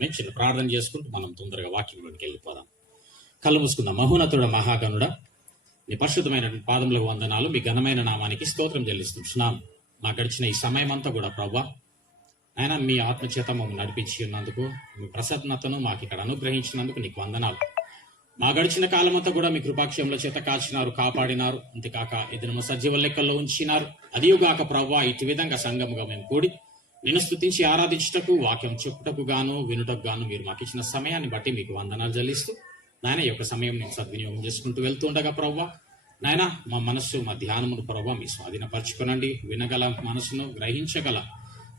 నేను చిన్న ప్రార్థన చేసుకుంటూ మనం తొందరగా వాక్యంలోకి వెళ్ళిపోదాం. కళ్ళు మూసుకుందాం. మహోన్నతుడ మహాగణుడ, నీ పరిశుద్ధమైన పాదములకు వందనాలు. మీ ఘనమైన నామానికి స్తోత్రం చెల్లిస్తున్నాం. మా గడిచిన ఈ సమయం అంతా కూడా ప్రభువా ఆయన మీ ఆత్మచేత మమ్మల్ని నడిపించి ఉన్నందుకు, మీ ప్రసన్నతను మాకు ఇక్కడ అనుగ్రహించినందుకు నీకు వందనాలు. మా గడిచిన కాలం అంతా కూడా మీ కృపాక్షయంలో చేత కాచినారు, కాపాడినారు. అంతేకాక ఇదిన సజీవ లెక్కల్లో ఉంచినారు. అదియుగాక ప్రభువా ఇటు విధంగా సంఘముగా మేము కూడి నిన్ను స్తుతించి ఆరాధించుటకు, వాక్యం చెప్పుటకు గాను వినుటకు గాను మీరు మాకు ఇచ్చిన సమయాన్ని బట్టి మీకు వందనాలు చెల్లిస్తూ నాయన ఈ యొక్క సమయం నేను సద్వినియోగం చేసుకుంటూ వెళ్తుండగా ప్రభువా నాయన మా మనస్సు, మా ధ్యానమును ప్రభువా మీ స్వాధీనపరచుకోనండి. వినగల మనసును, గ్రహించగల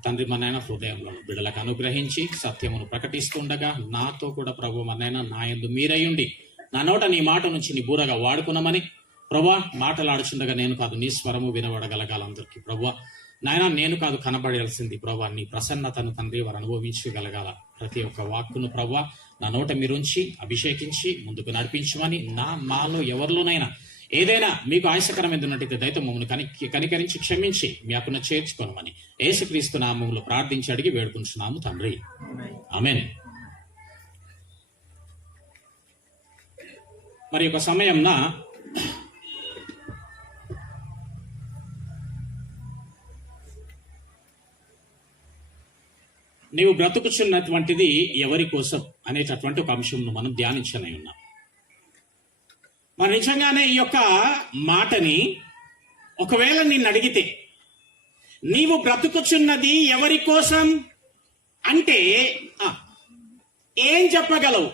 తండ్రి మా నాయన హృదయంలో బిడ్డలకు అనుగ్రహించి సత్యమును ప్రకటిస్తుండగా నాతో కూడా ప్రభు మా నాయన నా యందు మీరయ్యుండి నా నోట నీ మాట నుంచి నీ బూరగా వాడుకున్నామని ప్రభువా మాటలాడుచుండగా నేను కాదు నీ స్వరము వినబడగలగాలందరికీ ప్రభువా నాయన నేను కాదు కనబడాల్సింది ప్రభువా నీ ప్రసన్నతను తండ్రి వారు అనుభవించగలగాల. ప్రతి ఒక్క వాక్కును ప్రభువా నా నోట మీరుంచి అభిషేకించి ముందుకు నడిపించమని, మాలో ఎవరిలోనైనా ఏదైనా మీకు ఆయాసకరమైనటువంటి దయతో మమ్మల్ని కనికరించి క్షమించి మీ అక్కున చేర్చుకోనమని యేసుక్రీస్తు నామములో ప్రార్థించి అడిగి వేడుకుంటున్నాము తండ్రి, ఆమేన్. మరి ఒక సమయంన నీవు బ్రతుకుచున్నటువంటిది ఎవరి కోసం అనేటటువంటి ఒక అంశంను మనం ధ్యానించనై ఉన్నాం. మరి నిజంగానే ఈ యొక్క మాటని ఒకవేళ నిన్ను అడిగితే నీవు బ్రతుకుచున్నది ఎవరి కోసం అంటే ఏం చెప్పగలవు?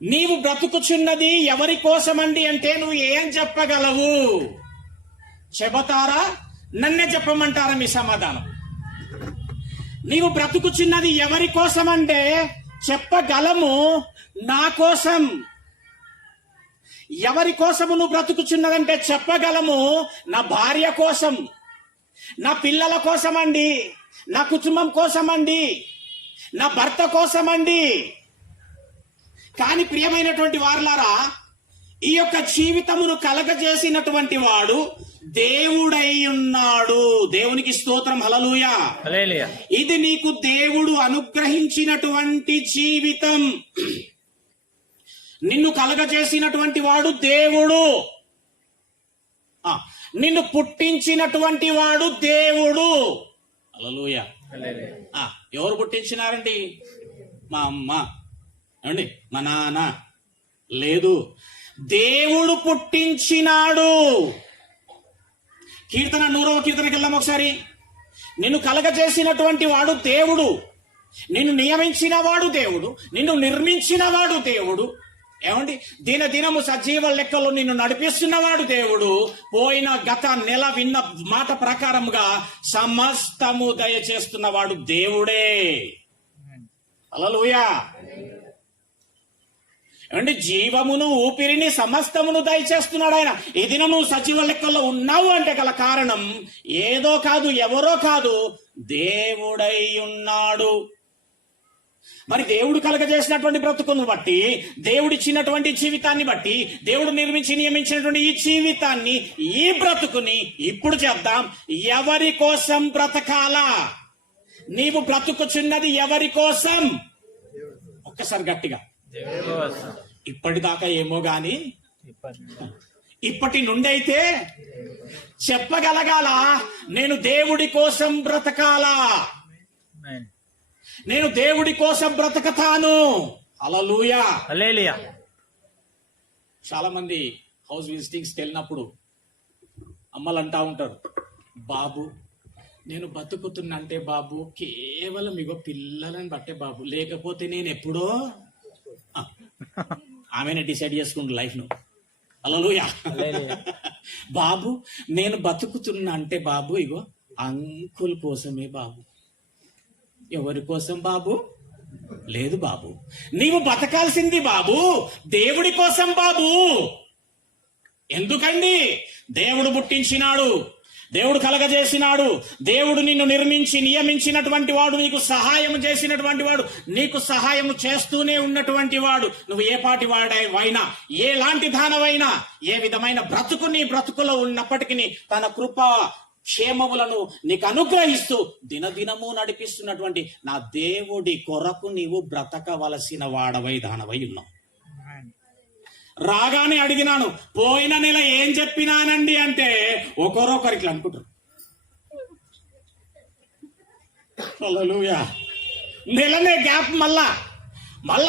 నీవు బ్రతుకుచున్నది ఎవరి కోసమండి అంటే నువ్వు ఏం చెప్పగలవు? చెబుతారా? నన్నే చెప్పమంటారా మీ సమాధానం? నీవు బ్రతుకుచున్నది ఎవరి కోసమంటే చెప్పగలము, నా కోసం. ఎవరి కోసము నువ్వు బ్రతుకుచున్నదంటే చెప్పగలము, నా భార్య కోసం, నా పిల్లల కోసమండి, నా కుటుంబం కోసమండి, నా భర్త కోసమండి. కానీ ప్రియమైనటువంటి వారలారా, ఈ యొక్క జీవితమును కలగజేసినటువంటి వాడు దేవుడై ఉన్నాడు. దేవునికి స్తోత్రం, హల్లెలూయా. ఇది నీకు దేవుడు అనుగ్రహించినటువంటి జీవితం. నిన్ను కలగజేసినటువంటి వాడు దేవుడు. నిన్ను పుట్టించినటువంటి వాడు దేవుడు. హల్లెలూయా. ఎవరు పుట్టించినారండి? మా అమ్మ అండి, మా నాన్న లేదు, దేవుడు పుట్టించినాడు. కీర్తన 100వ కీర్తనకి వెళ్దాం ఒకసారి. నిన్ను కలగజేసినటువంటి వాడు దేవుడు, నిన్ను నియమించిన వాడు దేవుడు, నిన్ను నిర్మించిన వాడు దేవుడు. ఏమండి, దినదినము సజీవ లెక్కలో నిన్ను నడిపిస్తున్నవాడు దేవుడు. పోయిన గత నెల విన్న మాట ప్రకారముగా సమస్తము దయచేస్తున్నవాడు దేవుడే. హల్లెలూయా. అంటే జీవమును, ఊపిరిని, సమస్తమును దయచేస్తున్నాడు ఆయన. ఈ దినం నువ్వు సజీవ లెక్కల్లో ఉన్నావు అంటే గల కారణం ఏదో కాదు, ఎవరో కాదు, దేవుడై ఉన్నాడు. మరి దేవుడు కలగజేసినటువంటి బ్రతుకును బట్టి, దేవుడిచ్చినటువంటి జీవితాన్ని బట్టి, దేవుడు నిర్మించి నియమించినటువంటి ఈ జీవితాన్ని, ఈ బ్రతుకుని ఇప్పుడు చెప్దాం, ఎవరి కోసం బ్రతకాలా? నీవు బ్రతుకుచున్నది ఎవరి కోసం? ఒక్కసారి గట్టిగా. ఇప్పటిదాకా ఏమో గాని ఇప్పటి నుండి అయితే చెప్పగలగాల, నేను దేవుడి కోసం బ్రతకాలా, నేను దేవుడి కోసం బ్రతకతాను. హల్లెలూయా. హల్లెలూయా. చాలా మంది హౌస్ విజిటింగ్స్ వెళ్ళినప్పుడు అమ్మలు అంటా ఉంటారు, బాబు నేను బతుకుతున్నంటే బాబు కేవలం ఇగో పిల్లలని బట్టే బాబు, లేకపోతే నేను ఎప్పుడో. ఆమెనే డిసైడ్ చేసుకుంటు లైఫ్ ను. హల్లెలూయా. బాబు నేను బతుకుతున్నా అంటే బాబు ఇగో అంకుల్ కోసమే బాబు. ఎవరి కోసం బాబు? లేదు బాబు, నీవు బతకాల్సింది బాబు దేవుడి కోసం బాబు. ఎందుకండి? దేవుడు పుట్టించినాడు, దేవుడు కలగజేసినాడు, దేవుడు నిన్ను నిర్మించి నియమించినటువంటి వాడు, నీకు సహాయం చేసినటువంటి వాడు, నీకు సహాయం చేస్తూనే ఉన్నటువంటి వాడు. నువ్వు ఏ పాటి వాడైనా, ఎలాంటి దానవైనా, ఏ విధమైన బ్రతుకు నీ బ్రతుకులో ఉన్నప్పటికీ తన కృప క్షేమములను నీకు అనుగ్రహిస్తూ దినదినము నడిపిస్తున్నటువంటి నా దేవుడి కొరకు నీవు బ్రతకవలసిన వాడవై దానవై ఉన్నావు. రాగానే అడిగినాను, పోయిన నెల ఏం చెప్పినానండి అంటే ఒకరొకరు ఇట్లా అనుకుంటారు. హల్లెలూయా. నెలనే గ్యాప్, మళ్ళా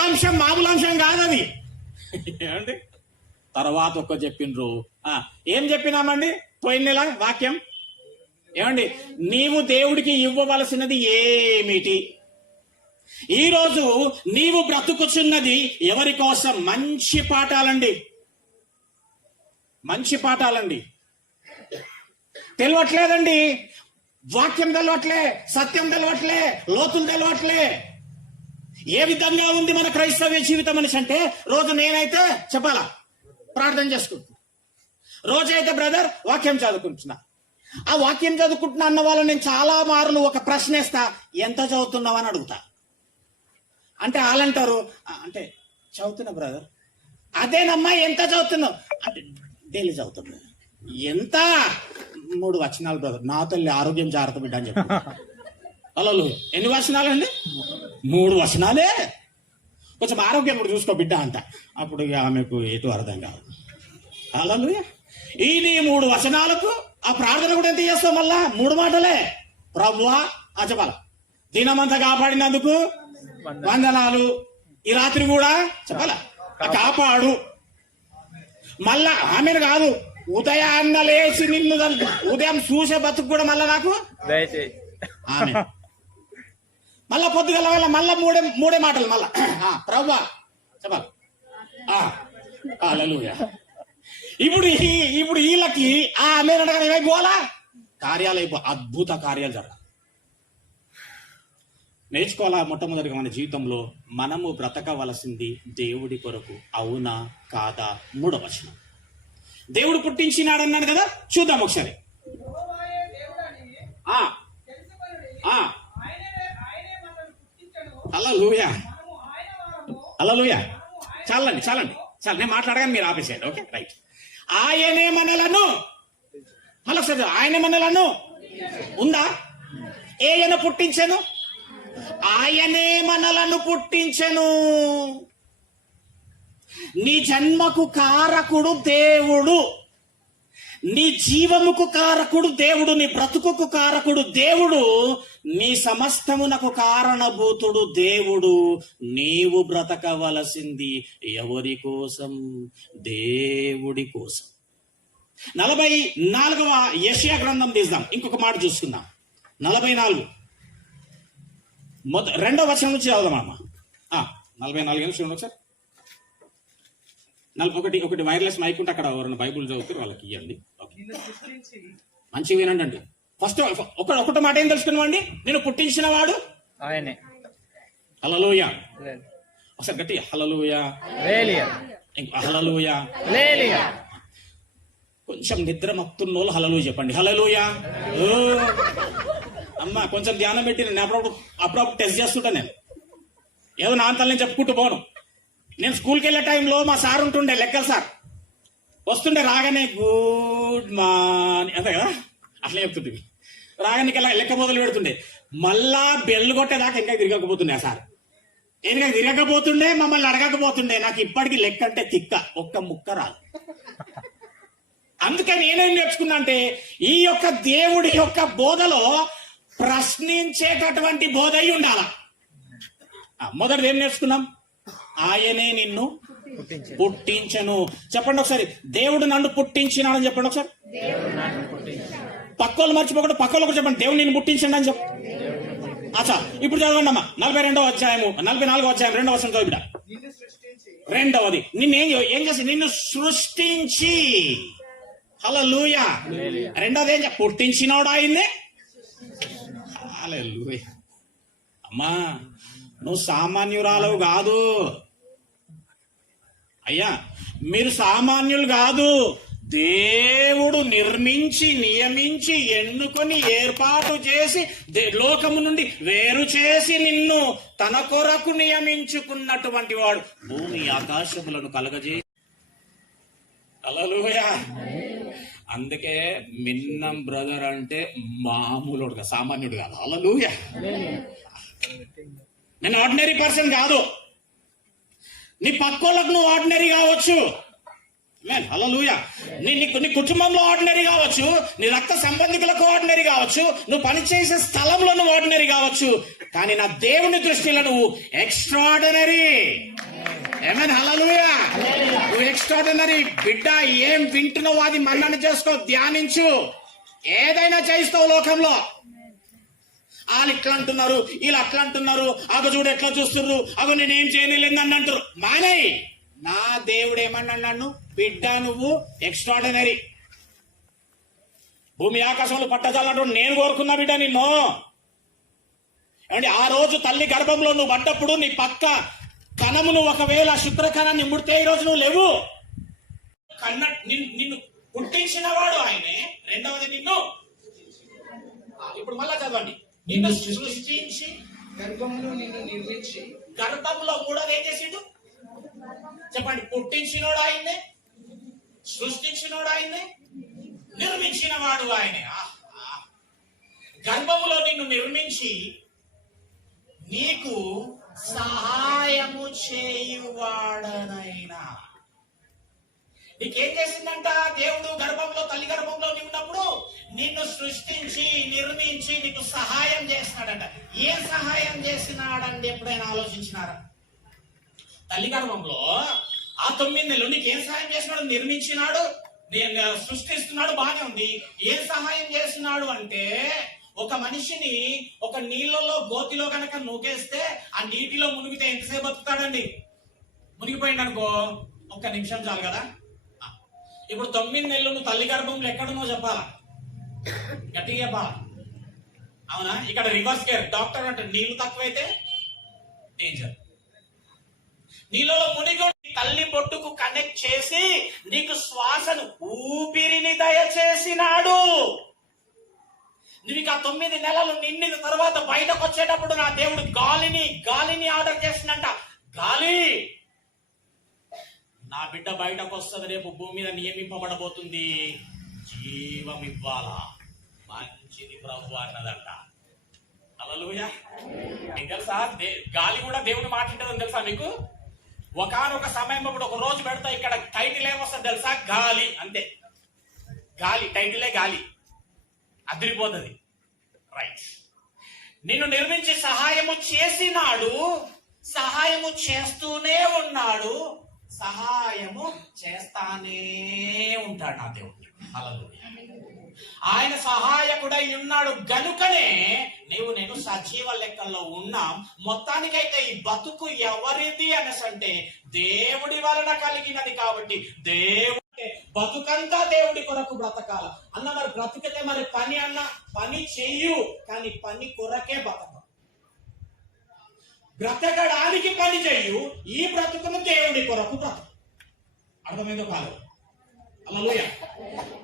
అంశం మామూలు అంశం కాదది. ఏమండి తర్వాత ఒక్క చెప్పిండ్రు. ఏం చెప్పినామండి పోయిన నెల వాక్యం? ఏమండి, నీవు దేవుడికి ఇవ్వవలసినది ఏమిటి? ఈరోజు నీవు బ్రతుకుచున్నది ఎవరి కోసం? మంచి పాఠాలండి, మంచి పాఠాలండి. తెలియట్లేదండి, వాక్యం తెలవట్లే, సత్యం తెలవట్లే, లోతులు తెలవట్లే. ఏ విధంగా ఉంది మన క్రైస్తవ జీవితం అనేసి అంటే, రోజు నేనైతే చెప్పాలా ప్రార్థన చేసుకుంటున్నా, రోజైతే బ్రదర్ వాక్యం చదువుకుంటున్నా. ఆ వాక్యం చదువుకుంటున్నా అన్న వాళ్ళు నేను చాలా మార్లు ఒక ప్రశ్న వేస్తా, ఎంత చదువుతున్నావు అని అడుగుతా. అంటే వాళ్ళంటారు, అంటే చదువుతున్నా బ్రదర్. అదేనమ్మా, ఎంత చదువుతున్నావు అంటే డైలీ చదువుతున్నా. ఎంత? 3 వచనాలు బ్రదర్. నా తల్లి ఆరోగ్యం జాగ్రత్త బిడ్డ అని చెప్పి. హలో, ఎన్ని వచనాలు అండి? 3 వచనాలే. కొంచెం ఆరోగ్యం కూడా చూసుకో బిడ్డ అంట. అప్పుడు ఆమెకు ఎటు అర్థం కాదు. హల్లెలూయా. ఇది 3 వచనాలకు ఆ ప్రార్థన కూడా ఎంత చేస్తావు? మళ్ళా 3 మాటలే. ప్రభువా చెప్పాల, దినమంతా కాపాడినందుకు వందనాలు. ఈ రాత్రి కూడా చెప్పాలా కాపాడు. మళ్ళా ఆమెను కాదు, ఉదయాన్న లేచి నిన్ను ఉదయం చూసే బతుకు కూడా మళ్ళా నాకు ఆమె. మళ్ళా పొద్దుగల వల్ల మళ్ళా మూడే మాటలు మళ్ళా ప్రభువా చెప్పాలి. హల్లెలూయా. ఇప్పుడు వీళ్ళకి ఆమె ఏమైపోవాలా? కార్యాలు అద్భుత కార్యాలు జరగాలి. నేర్చుకోవాలా. మొట్టమొదటిగా మన జీవితంలో మనము బ్రతకవలసింది దేవుడి కొరకు. అవునా కాదా? 3వ వచనం. దేవుడు పుట్టించినాడన్నాడు కదా, చూద్దాం ఒకసారి. హల్లెలూయా, హల్లెలూయా. చాలండి చాలు, నేను మాట్లాడగానే మీరు ఆపేసేయండి. Okay right. ఆయనే మనలను, మళ్ళీ ఒకసారి, ఆయన మనలను ఉందా? ఏయన పుట్టించెను? ఆయనే మనలను పుట్టించెను. నీ జన్మకు కారకుడు దేవుడు, నీ జీవముకు కారకుడు దేవుడు, నీ బ్రతుకుకు కారకుడు దేవుడు, నీ సమస్తమునకు కారణభూతుడు దేవుడు. నీవు బ్రతకవలసింది ఎవరి కోసం? దేవుడి కోసం. 44వ యెషయా గ్రంథం తీద్దాం, ఇంకొక మాట చూసుకుందాం. 44 2వ వచనం నుంచి చదువుదామమ్మా. 44 ఏం చూడండి ఒకసారి. 41 వైర్లెస్ మైక్ ఉంటే అక్కడ ఎవరైనా బైబుల్ చదువుతారు వాళ్ళకి ఇవ్వండి. మంచిగా వినండి అండి. ఫస్ట్ ఒకటి మాట ఏం తెలుసుకున్నామండి? నేను పుట్టించిన వాడు ఆయనే. హల్లెలూయా. ఒకసారి గట్టి హల్లెలూయా, హల్లెలూయా. కొంచెం నిద్ర మత్తున్నోళ్ళు హల్లెలూయా చెప్పండి. హల్లెలూయా. అమ్మా కొంచెం ధ్యానం పెట్టి నేను అప్పుడప్పుడు టెస్ట్ చేస్తుంటా. నేను ఏదో నా అంతలో నేను చెప్పుకుంటూ పోను. నేను స్కూల్కి వెళ్ళే టైంలో మా సార్ ఉంటుండే, లెక్కల సార్ వస్తుండే. రాగానే గుడ్ మార్నింగ్ అంతే కదా, అట్లా చెప్తుంటే రాగానే లెక్క మొదలు పెడుతుండే. మళ్ళా బెల్లు కొట్టేదాకా ఇంకా తిరగకపోతుండే ఆ సార్. ఇంకా తిరగకపోతుండే, మమ్మల్ని అడగకపోతుండే. నాకు ఇప్పటికీ లెక్క అంటే తిక్క, ఒక్క ముక్క రాదు. అందుకే నేనేం నేర్చుకున్నా అంటే, ఈ యొక్క దేవుడి యొక్క బోధలో ప్రశ్నించేటటువంటి బోధ అయి ఉండాల. మొదటిది ఏం నేర్చుకున్నాం? ఆయనే నిన్ను పుట్టించను. చెప్పండి ఒకసారి, దేవుడు నన్ను పుట్టించినాడని చెప్పండి ఒకసారి. పక్కోళ్ళు మర్చిపోకుండా పక్కోళ్ళకు చెప్పండి, దేవుడు నిన్ను పుట్టించండి అని చెప్పు. అచ్చా, ఇప్పుడు చదవండి అమ్మా. 42వ అధ్యాయము 44వ అధ్యాయం 2వ వచనం చదివిడ. 2వది, ఏం చేసి? నిన్ను సృష్టించి. హల్లెలూయా. 2వది ఏం పుట్టించినోడు ఆయన్నే. హల్లెలూయా. అమ్మా నువ్వు సామాన్యురాలవు కాదు అయ్యా, మీరు సామాన్యులు కాదు. దేవుడు నిర్మించి, నియమించి, ఎన్నుకొని, ఏర్పాటు చేసి, లోకము నుండి వేరు చేసి నిన్ను తన కొరకు నియమించుకున్నటువంటి వాడు. భూమి ఆకాశములను కలగజేసి. హల్లెలూయా. అందుకే మిన్నం బ్రదర్ అంటే మామూలుగా సామాన్యుడు కాదు. హల్లెలూయా. నేను ఆర్డినరీ పర్సన్ కాదు. నీ పక్కోళ్ళకు నువ్వు ఆర్డినరీ కావచ్చు. హల్లెలూయా. నీ కుటుంబంలో ఆర్డినరీ కావచ్చు, నీ రక్త సంబంధికులకు ఆర్డినరీ కావచ్చు, నువ్వు పనిచేసే స్థలంలో నువ్వు ఆర్డినరీ కావచ్చు, కానీ నా దేవుని దృష్టిలో నువ్వు ఎక్స్ట్రాడినరీ. ఆమేన్. హల్లెలూయా. నువ్వు ఎక్స్ట్రాడినరీ బిడ్డ. ఏం వింటున్నావు అది మన్నన చేసుకో, ధ్యానించు. ఏదైనా చేయిస్తావు లోకంలో. వాళ్ళు ఇట్లా అంటున్నారు, వీళ్ళు అట్లా అంటున్నారు, అగ చూడు ఎట్లా చూస్తున్నారు, అగో నేనేం చేయలేదని అని అంటారు. మానేయ్. నా దేవుడు ఏమన్నా నన్ను, బిడ్డ నువ్వు ఎక్స్ట్రాడినరీ. భూమి ఆకాశంలో పట్టజాలంటూ నేను కోరుకున్నా బిడ్డ నిన్ను. ఏమంటే ఆ రోజు తల్లి గర్భంలో నువ్వు పడ్డప్పుడు నీ పక్క కణమును ఒకవేళ శుక్రకణాన్ని ముడితే ఈ రోజు నువ్వు లేవు. నిన్ను పుట్టించిన వాడు ఆయనే. రెండవది నిన్ను, ఇప్పుడు మళ్ళా చదవండి, నిన్ను సృష్టించి గర్భంలో నిన్ను నిర్మించి. గర్భంలో కూడా ఏం చేసిండు చెప్పండి. పుట్టించినోడు ఆయన్నే, సృష్టించినోడు ఆయన్నే, నిర్మించిన వాడు ఆయనే. గర్భంలో నిన్ను నిర్మించి నీకు సహాయము చేయువాడనైనా. నీకేం చేసిందంట దేవుడు? గర్భంలో, తల్లి గర్భంలో ఉన్నప్పుడు నిన్ను సృష్టించి నిర్మించి నీకు సహాయం చేస్తున్నాడంట. ఏ సహాయం చేసినాడండి ఎప్పుడైనా ఆలోచించినారా? తల్లి గర్భంలో ఆ 9 నెలలు నీకేం సహాయం చేసినాడు? నిర్మించినాడు, సృష్టిస్తున్నాడు, బాగానే ఉంది. ఏం సహాయం చేసినాడు అంటే, ఒక మనిషిని ఒక నీళ్ళలో గోతిలో కనుక నూకేస్తే ఆ నీటిలో మునిగితే ఎంతసేపు బతుకుతాడండి? మునిగిపోయింది అనుకో 1 నిమిషం చాలు కదా. ఇప్పుడు 9 నెలలు నువ్వు తల్లి గర్భంలో ఎక్కడున్నో చెప్పాలా, గట్టిగా చెప్పాలా? అవునా? ఇక్కడ రివర్స్ కేర్. డాక్టర్ అంటే నీళ్లు తక్కువైతే డేంజర్. నీళ్ళలో మునిగి తల్లి బొట్టుకు కనెక్ట్ చేసి నీకు శ్వాసను, ఊపిరిని దయచేసినాడు. నీకు ఆ 9 నెలలు నిండిన తర్వాత బయటకు వచ్చేటప్పుడు నా దేవుడు గాలిని ఆర్డర్ చేసినంట. గాలి, నా బిడ్డ బయటకు వస్తుంది, రేపు భూమి మీద నియమింపబడబోతుంది, జీవం ఇవ్వాలా, మంచిది ప్రభు అన్నదంట. హల్లెలూయా. మీకు తెలుసా గాలి కూడా దేవుడు మాట్లాడదని తెలుసా మీకు? ఒకానొక సమయం అప్పుడు ఒక రోజు పెడతా, ఇక్కడ టైటిల్ ఏమొస్తుంది తెలుసా? గాలి. అంతే, గాలి టైటిలే గాలి. అదిరిపోతుంది. రైట్. నిన్ను నిర్మించి సహాయము చేసినాడు, సహాయము చేస్తూనే ఉన్నాడు, సహాయము చేస్తానే ఉంటాడు నా దేవుడు. హల్లెలూయా. ఆయన సహాయకుడై ఉన్నాడు గనుకనే నేను సజీవ లెక్కల్లో ఉన్నాం. మొత్తానికైతే ఈ బతుకు ఎవరిది అనేసంటే దేవుడి వలన కలిగినది. కాబట్టి దేవుడి బతుకంతా దేవుడి కొరకు బ్రతకాల అన్న. మరి బ్రతికితే మరి పని అన్న, పని చెయ్యు, కానీ పని కొరకే బతక. బ్రతకడానికి పని చెయ్యు, ఈ బ్రతుకును దేవుడి కొరకు బ్రతక. అర్థమైందో కాదు? హల్లెలూయా.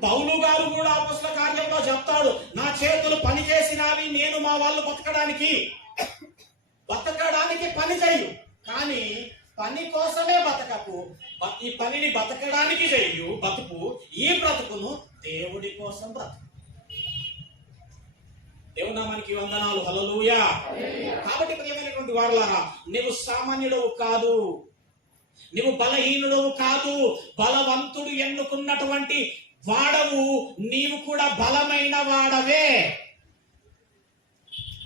పౌలు గారు కూడా అపొస్తల కార్యంలో చెప్తాడు, నా చేతులు పని చేసినవి, నేను మా వాళ్ళు బతకడానికి పని చెయ్యు, కానీ పని కోసమే బతకకు. ఈ పనిని బతకడానికి చెయ్యు బతుకు, ఈ బ్రతుకును దేవుడి కోసం బ్రతుకు. దేవుని నామానికి వందనాలు. హల్లెలూయా. కాబట్టి ప్రియమైనటువంటి వారలారా, నీవు సామాన్యుడవు కాదు, నువ్వు బలహీనుడవు కాదు, బలవంతుడు ఎన్నుకున్నటువంటి వాడవు. నీవు కూడా బలమైన వాడవే.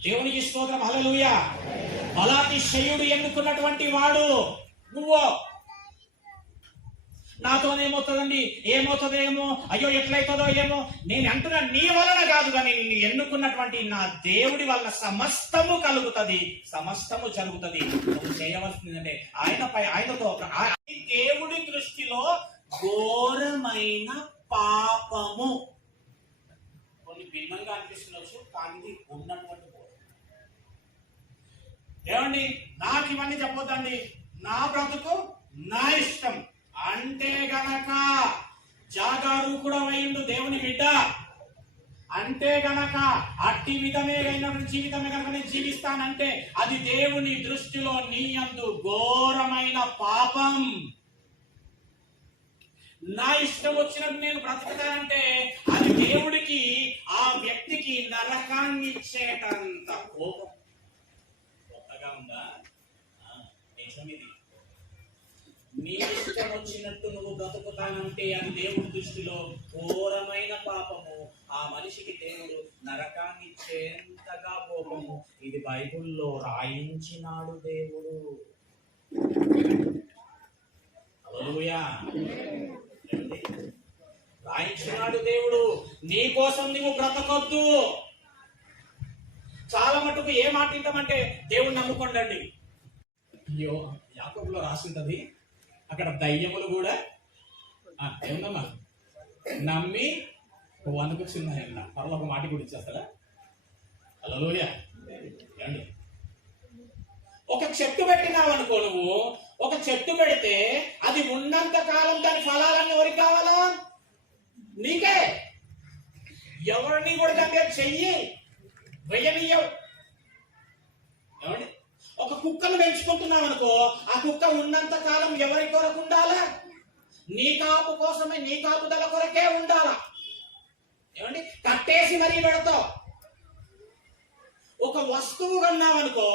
దేవునికి స్తోత్రం. హల్లెలూయా. బలాతిశయుడు ఎన్నుకున్నటువంటి వాడు నువ్వు. నాతోనేమవుతుందండి, ఏమవుతుందేమో, అయ్యో ఎట్లయితుందో ఏమో, నేను అంటున్నా నీ వలన కాదు, కానీ నిన్ను ఎన్నుకున్నటువంటి నా దేవుడి వలన సమస్తము కలుగుతుంది, సమస్తము జరుగుతుంది. నువ్వు చేయవలసిందంటే ఆయనతో దేవుడి దృష్టిలో ఘోరమైన పాపము. కొన్ని భిన్నంగా అనిపిస్తుండొచ్చు, కానీ ఇది ఉన్నటువంటి ఏమండి, నాకు ఇవన్నీ చెప్పొద్దండి, నా బ్రతుకు నా ఇష్టం అంటే గనక జాగారూకుడు అయిండు దేవుని బిడ్డ అంటే గనక అట్టి విధమైన జీవితమే కనుక నేను జీవిస్తానంటే అది దేవుని దృష్టిలో నీ యందు ఘోరమైన పాపం. నా ఇష్టం వచ్చినట్టు నేను బ్రతుకుతానంటే అది దేవుడికి ఆ వ్యక్తికి నరకాన్ని ఇచ్చేటంత కోపం. కొత్తగా ఉందా? నిజం ఇది. నీ ఇష్టం వచ్చినట్టు నువ్వు బ్రతుకుతానంటే అది దేవుడి దృష్టిలో ఘోరమైన పాపము. ఆ మనిషికి దేవుడు నరకాన్ని ఇచ్చేంతగా కోపము. ఇది బైబిల్లో రాయించినాడు దేవుడు. హల్లెలూయా. రాయించినాడు దేవుడు. నీ కోసం నువ్వు బ్రతకొద్దు. చాలా మటుకు ఏ మాట వింటామంటే దేవుడు నమ్ముకోండి. అయ్యో, యాకోబులో రాసింటది అక్కడ దయ్యములు కూడా ఏముందమ్మా నమ్మి వణుకుచున్నాయన్న. పర్వ ఒక మాట కూడా ఇచ్చేస్తారా? హల్లెలూయా. ఏమండి, ఒక చెట్టు పెట్టినావు అనుకో, నువ్వు ఒక చెట్టు పెడితే అది ఉన్నంత కాలం దాని ఫలాలన్నీ ఎవరికి కావాలా? నీకే. ఎవరిని కూడా దాని దగ్గర చెయ్యి వెయ్యనీయవు. ఏమండి, ఒక కుక్కను పెంచుకుంటున్నావు అనుకో, ఆ కుక్క ఉన్నంత కాలం ఎవరి కొరకు ఉండాలా? నీ కాపు కోసమే, నీ కాపుదల కొరకే ఉండాలా. ఏమండి, కట్టేసి మరీ పెడతావు. ఒక వస్తువు కన్నావనుకో,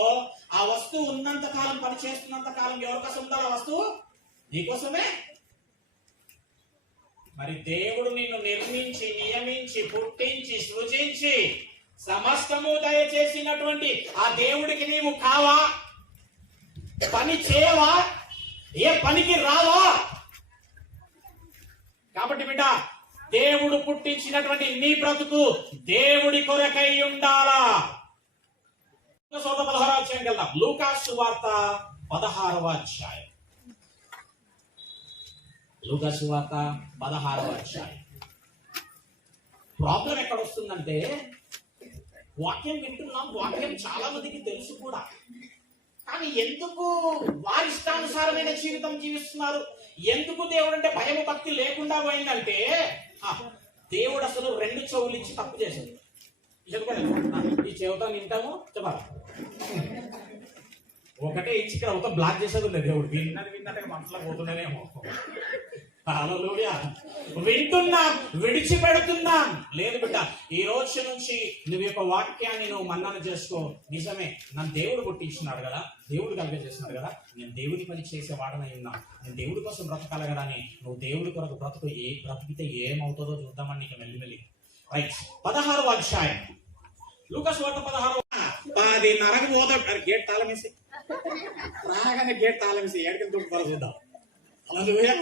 ఆ వస్తువు ఉన్నంత కాలం, పని చేస్తున్నంత కాలం ఎవరి కోసం ఉండాలి? ఆ వస్తువు నీకోసమే. మరి దేవుడు నిన్ను నిర్మించి, నియమించి, పుట్టించి, సృజించి సమస్తము దయచేసినటువంటి ఆ దేవుడికి నీవు కావా? పని చేయవా? ఏ పనికి రావా? కాబట్టి బిడ్డ, దేవుడు పుట్టించినటువంటి నీ బ్రతుకు దేవుడి కొరకై ఉండాలా. 16వ అధ్యాయం వెళ్దాం. లూకాసు సువార్త 16వ అధ్యాయం. లూకాసు సువార్త 16వ అధ్యాయం. ప్రాబ్లం ఎక్కడ వస్తుందంటే, వాక్యం వింటున్నాం, వాక్యం చాలా మందికి తెలుసు కూడా, కానీ ఎందుకు వారి ఇష్టానుసారమైన జీవితం జీవిస్తున్నారు? ఎందుకు దేవుడు అంటే భయం భక్తి లేకుండా పోయిందంటే, దేవుడు అసలు 2 చెవులు ఇచ్చి తప్పు చేశాడు. ఈ చెవితో వింటాము చెప్పాలి, ఒకటే ఇచ్చి ఇక్కడ ఒక బ్లాక్ చేసేది లేదు. దేవుడు విన్నట్టుగా మనసులో పోతుండేనేమో. హల్లెలూయా. వింటున్నాం, విడిచిపెడుతున్నాం. లేదు బిడ్డ, ఈ రోజు నుంచి నువ్వు యొక్క వాక్యాన్ని నువ్వు మన్నన చేసుకో. నిజమే, నన్ను దేవుడు పుట్టించినాడు కదా, దేవుడు కలిగ చేస్తున్నాడు కదా, నేను దేవుడి పని చేసే వాడనై ఉన్నా, నేను దేవుడి కోసం బ్రతకాలి కదా అని నువ్వు దేవుడి కొరకు బ్రతికితే ఏమవుతుందో చూద్దామని నీకు మెల్లిమెల్లి. రైట్, 16వ అధ్యాయం లూకాసు వార్త 16వ. 10:30కి పోతాడు. గేట్ తాళమేసి రాగానే గేట్ తాళమేసి ఏడుకి దుఃఖాలు చూద్దాం. హల్లెలూయా.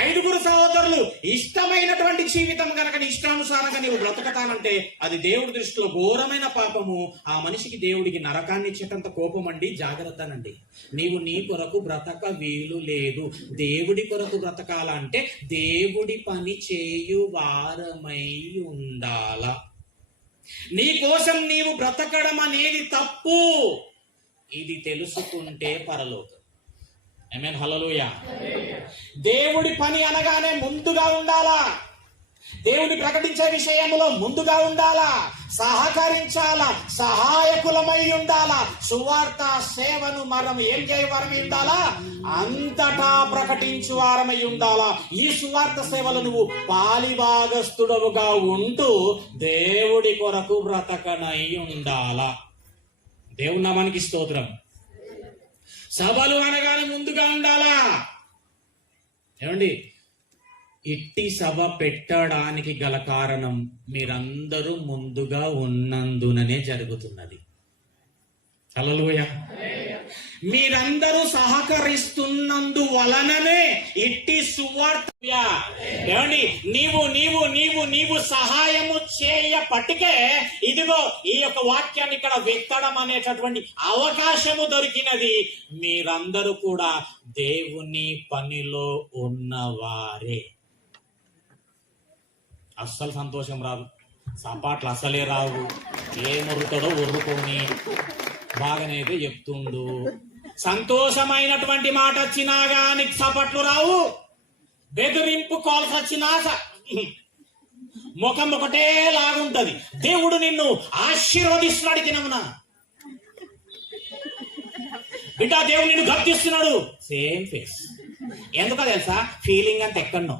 5 సహోదరులు ఇష్టమైనటువంటి జీవితం గనక నీ ఇష్టానుసారంగా నీవు బ్రతకతానంటే అది దేవుడి దృష్టిలో ఘోరమైన పాపము. ఆ మనిషికి దేవుడికి నరకాన్ని ఇచ్చేటంత కోపం అండి. జాగ్రత్త అనండి. నీవు నీ కొరకు బ్రతక వీలు లేదు. దేవుడి కొరకు బ్రతకాలంటే దేవుడి పని చేయు వారమై ఉండాల. నీ కోసం నీవు బ్రతకడం అనేది తప్పు. ఇది తెలుసుకుంటే పరలోకం. ఆమేన్. హల్లెలూయా. దేవుడి పని అనగానే ముందుగా ఉండాలా. దేవుని ప్రకటించే విషయంలో ముందుగా ఉండాలా, సహకరించాలా, సహాయకులమై ఉండాలా. సువార్త సేవను మనం ఏం చేయవారమై ఉండాలా? అంతటా ప్రకటించు వారమై ఉండాలా. ఈ సువార్త సేవలు నువ్వు పాలిభాగస్తుడవుగా ఉంటూ దేవుడి కొరకు బ్రతకనై ఉండాలా. దేవుని నామానికి స్తోత్రం. సభలు అనగానే ముందుగా ఉండాలా. ఏమండి, ఇట్టి సభ పెట్టడానికి గల కారణం మీరందరూ ముందుగా ఉన్నందుననే జరుగుతున్నది. హల్లెలూయా. మీరందరూ సహకరిస్తున్నందు వలననే ఇట్టి సువార్త. ఏమండి, నీవు సహాయము చేయపట్టుకే ఇదిగో ఈ యొక్క వాక్యాన్ని ఇక్కడ విత్తడం అనేటటువంటి అవకాశము దొరికినది. మీరందరూ కూడా దేవుని పనిలో ఉన్నవారే. అస్సలు సంతోషం రాదు, సపాట్లు అసలే రావు. ఏ మురుతాడో ఉర్రుకొని బాగానైతే చెప్తుండు. సంతోషమైనటువంటి మాట వచ్చినా గాని సపట్లు రావు. బెదిరింపు కాల్స్ వచ్చినా ముఖం ఒకటే లాగుంటది. దేవుడు నిన్ను ఆశీర్వదిస్తున్నాడు దినమున. బిడ్డ దేవుడు నిన్ను గర్తిస్తున్నాడు, సేమ్ ఫేస్. ఎందుకో తెలుసా? ఫీలింగ్ అంత ఎక్కడో,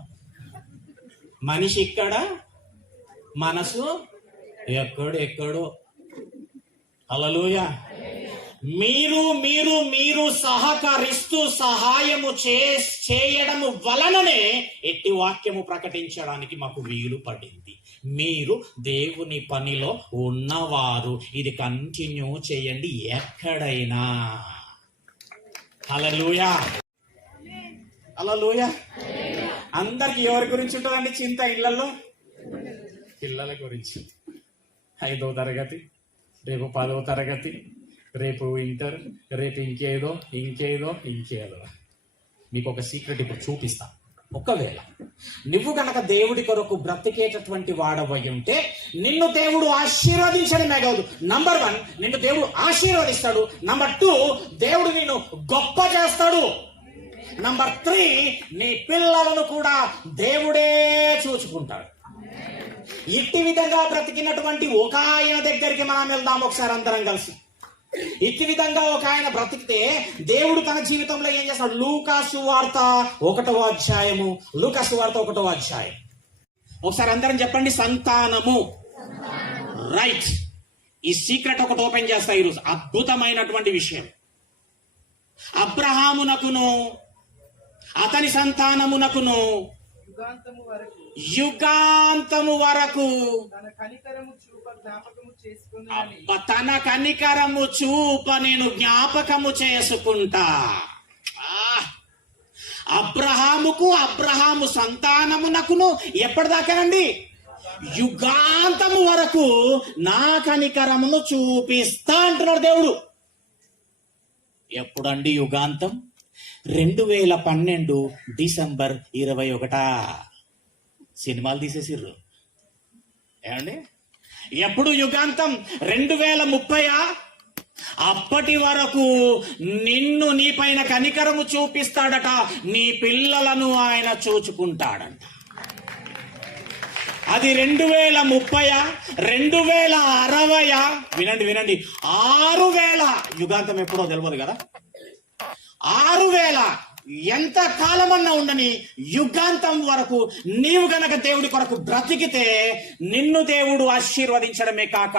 మనిషి ఇక్కడ, మనసు ఎక్కడో. హల్లెలూయా. మీరు మీరు మీరు సహకరిస్తూ సహాయము చేయడము వలననే ఎట్టి వాక్యము ప్రకటించడానికి మాకు వీలు పడింది. మీరు దేవుని పనిలో ఉన్నవారు, ఇది కంటిన్యూ చేయండి ఎక్కడైనా. హల్లెలూయా, హల్లెలూయా. అందరికి ఎవరి గురించి ఉంటుందండి చింత ఇళ్లలో? పిల్లల గురించి. 5వ తరగతి, రేపు 10వ తరగతి, రేపు ఇంటర్, రేపు ఇంకేదో. మీకు ఒక సీక్రెట్ ఇప్పుడు చూపిస్తా. ఒకవేళ నువ్వు గనక దేవుడి కొరకు బ్రతికేటటువంటి వాడవై ఉంటే నిన్ను దేవుడు ఆశీర్వదించడమే కాదు, నంబర్ 1 నిన్ను దేవుడు ఆశీర్వదిస్తాడు, నంబర్ 2 దేవుడు నిన్ను గొప్ప చేస్తాడు, నంబర్ 3 నీ పిల్లలను కూడా దేవుడే చూసుకుంటాడు. ఇట్టి విధంగా బ్రతికినటువంటి ఒక ఆయన దగ్గరికి మనం వెళ్దాం ఒకసారి అందరం కలిసి. ఇట్టి విధంగా ఒక ఆయన బ్రతికితే దేవుడు తన జీవితంలో ఏం చేస్తాడు? లూకాసు సువార్త 1వ అధ్యాయము. లూకాసు సువార్త 1వ అధ్యాయం. ఒకసారి అందరం చెప్పండి, సంతానము. రైట్. ఈ సీక్రెట్ ఒకటి ఓపెన్ చేస్తా ఈరోజు. అద్భుతమైనటువంటి విషయం. అబ్రహామునకును అతని సంతానమునకును యుగాంతము వరకు తన కనికరము చూప నేను జ్ఞాపకము చేసుకుంటా. అబ్రహాము సంతానమునకును ఎప్పటిదాకానండి? యుగాంతము వరకు నా కనికరమును చూపిస్తా అంటున్నాడు దేవుడు. ఎప్పుడండి యుగాంతం? 2012 డిసెంబర్ 21. సినిమాలు తీసేసిర్రు ఏమండి? ఎప్పుడు యుగాంతం? 2030. అప్పటి వరకు నిన్ను నీ పైన కనికరము చూపిస్తాడట, నీ పిల్లలను ఆయన చూచుకుంటాడంట. అది 2030, 2060. వినండి 6000. యుగాంతం ఎప్పుడో తెలియదు కదా. 6000 ఎంత కాలమన్నా ఉండని యుగాంతం వరకు నీవు గనక దేవుడి కొరకు బ్రతికితే నిన్ను దేవుడు ఆశీర్వదించడమే కాక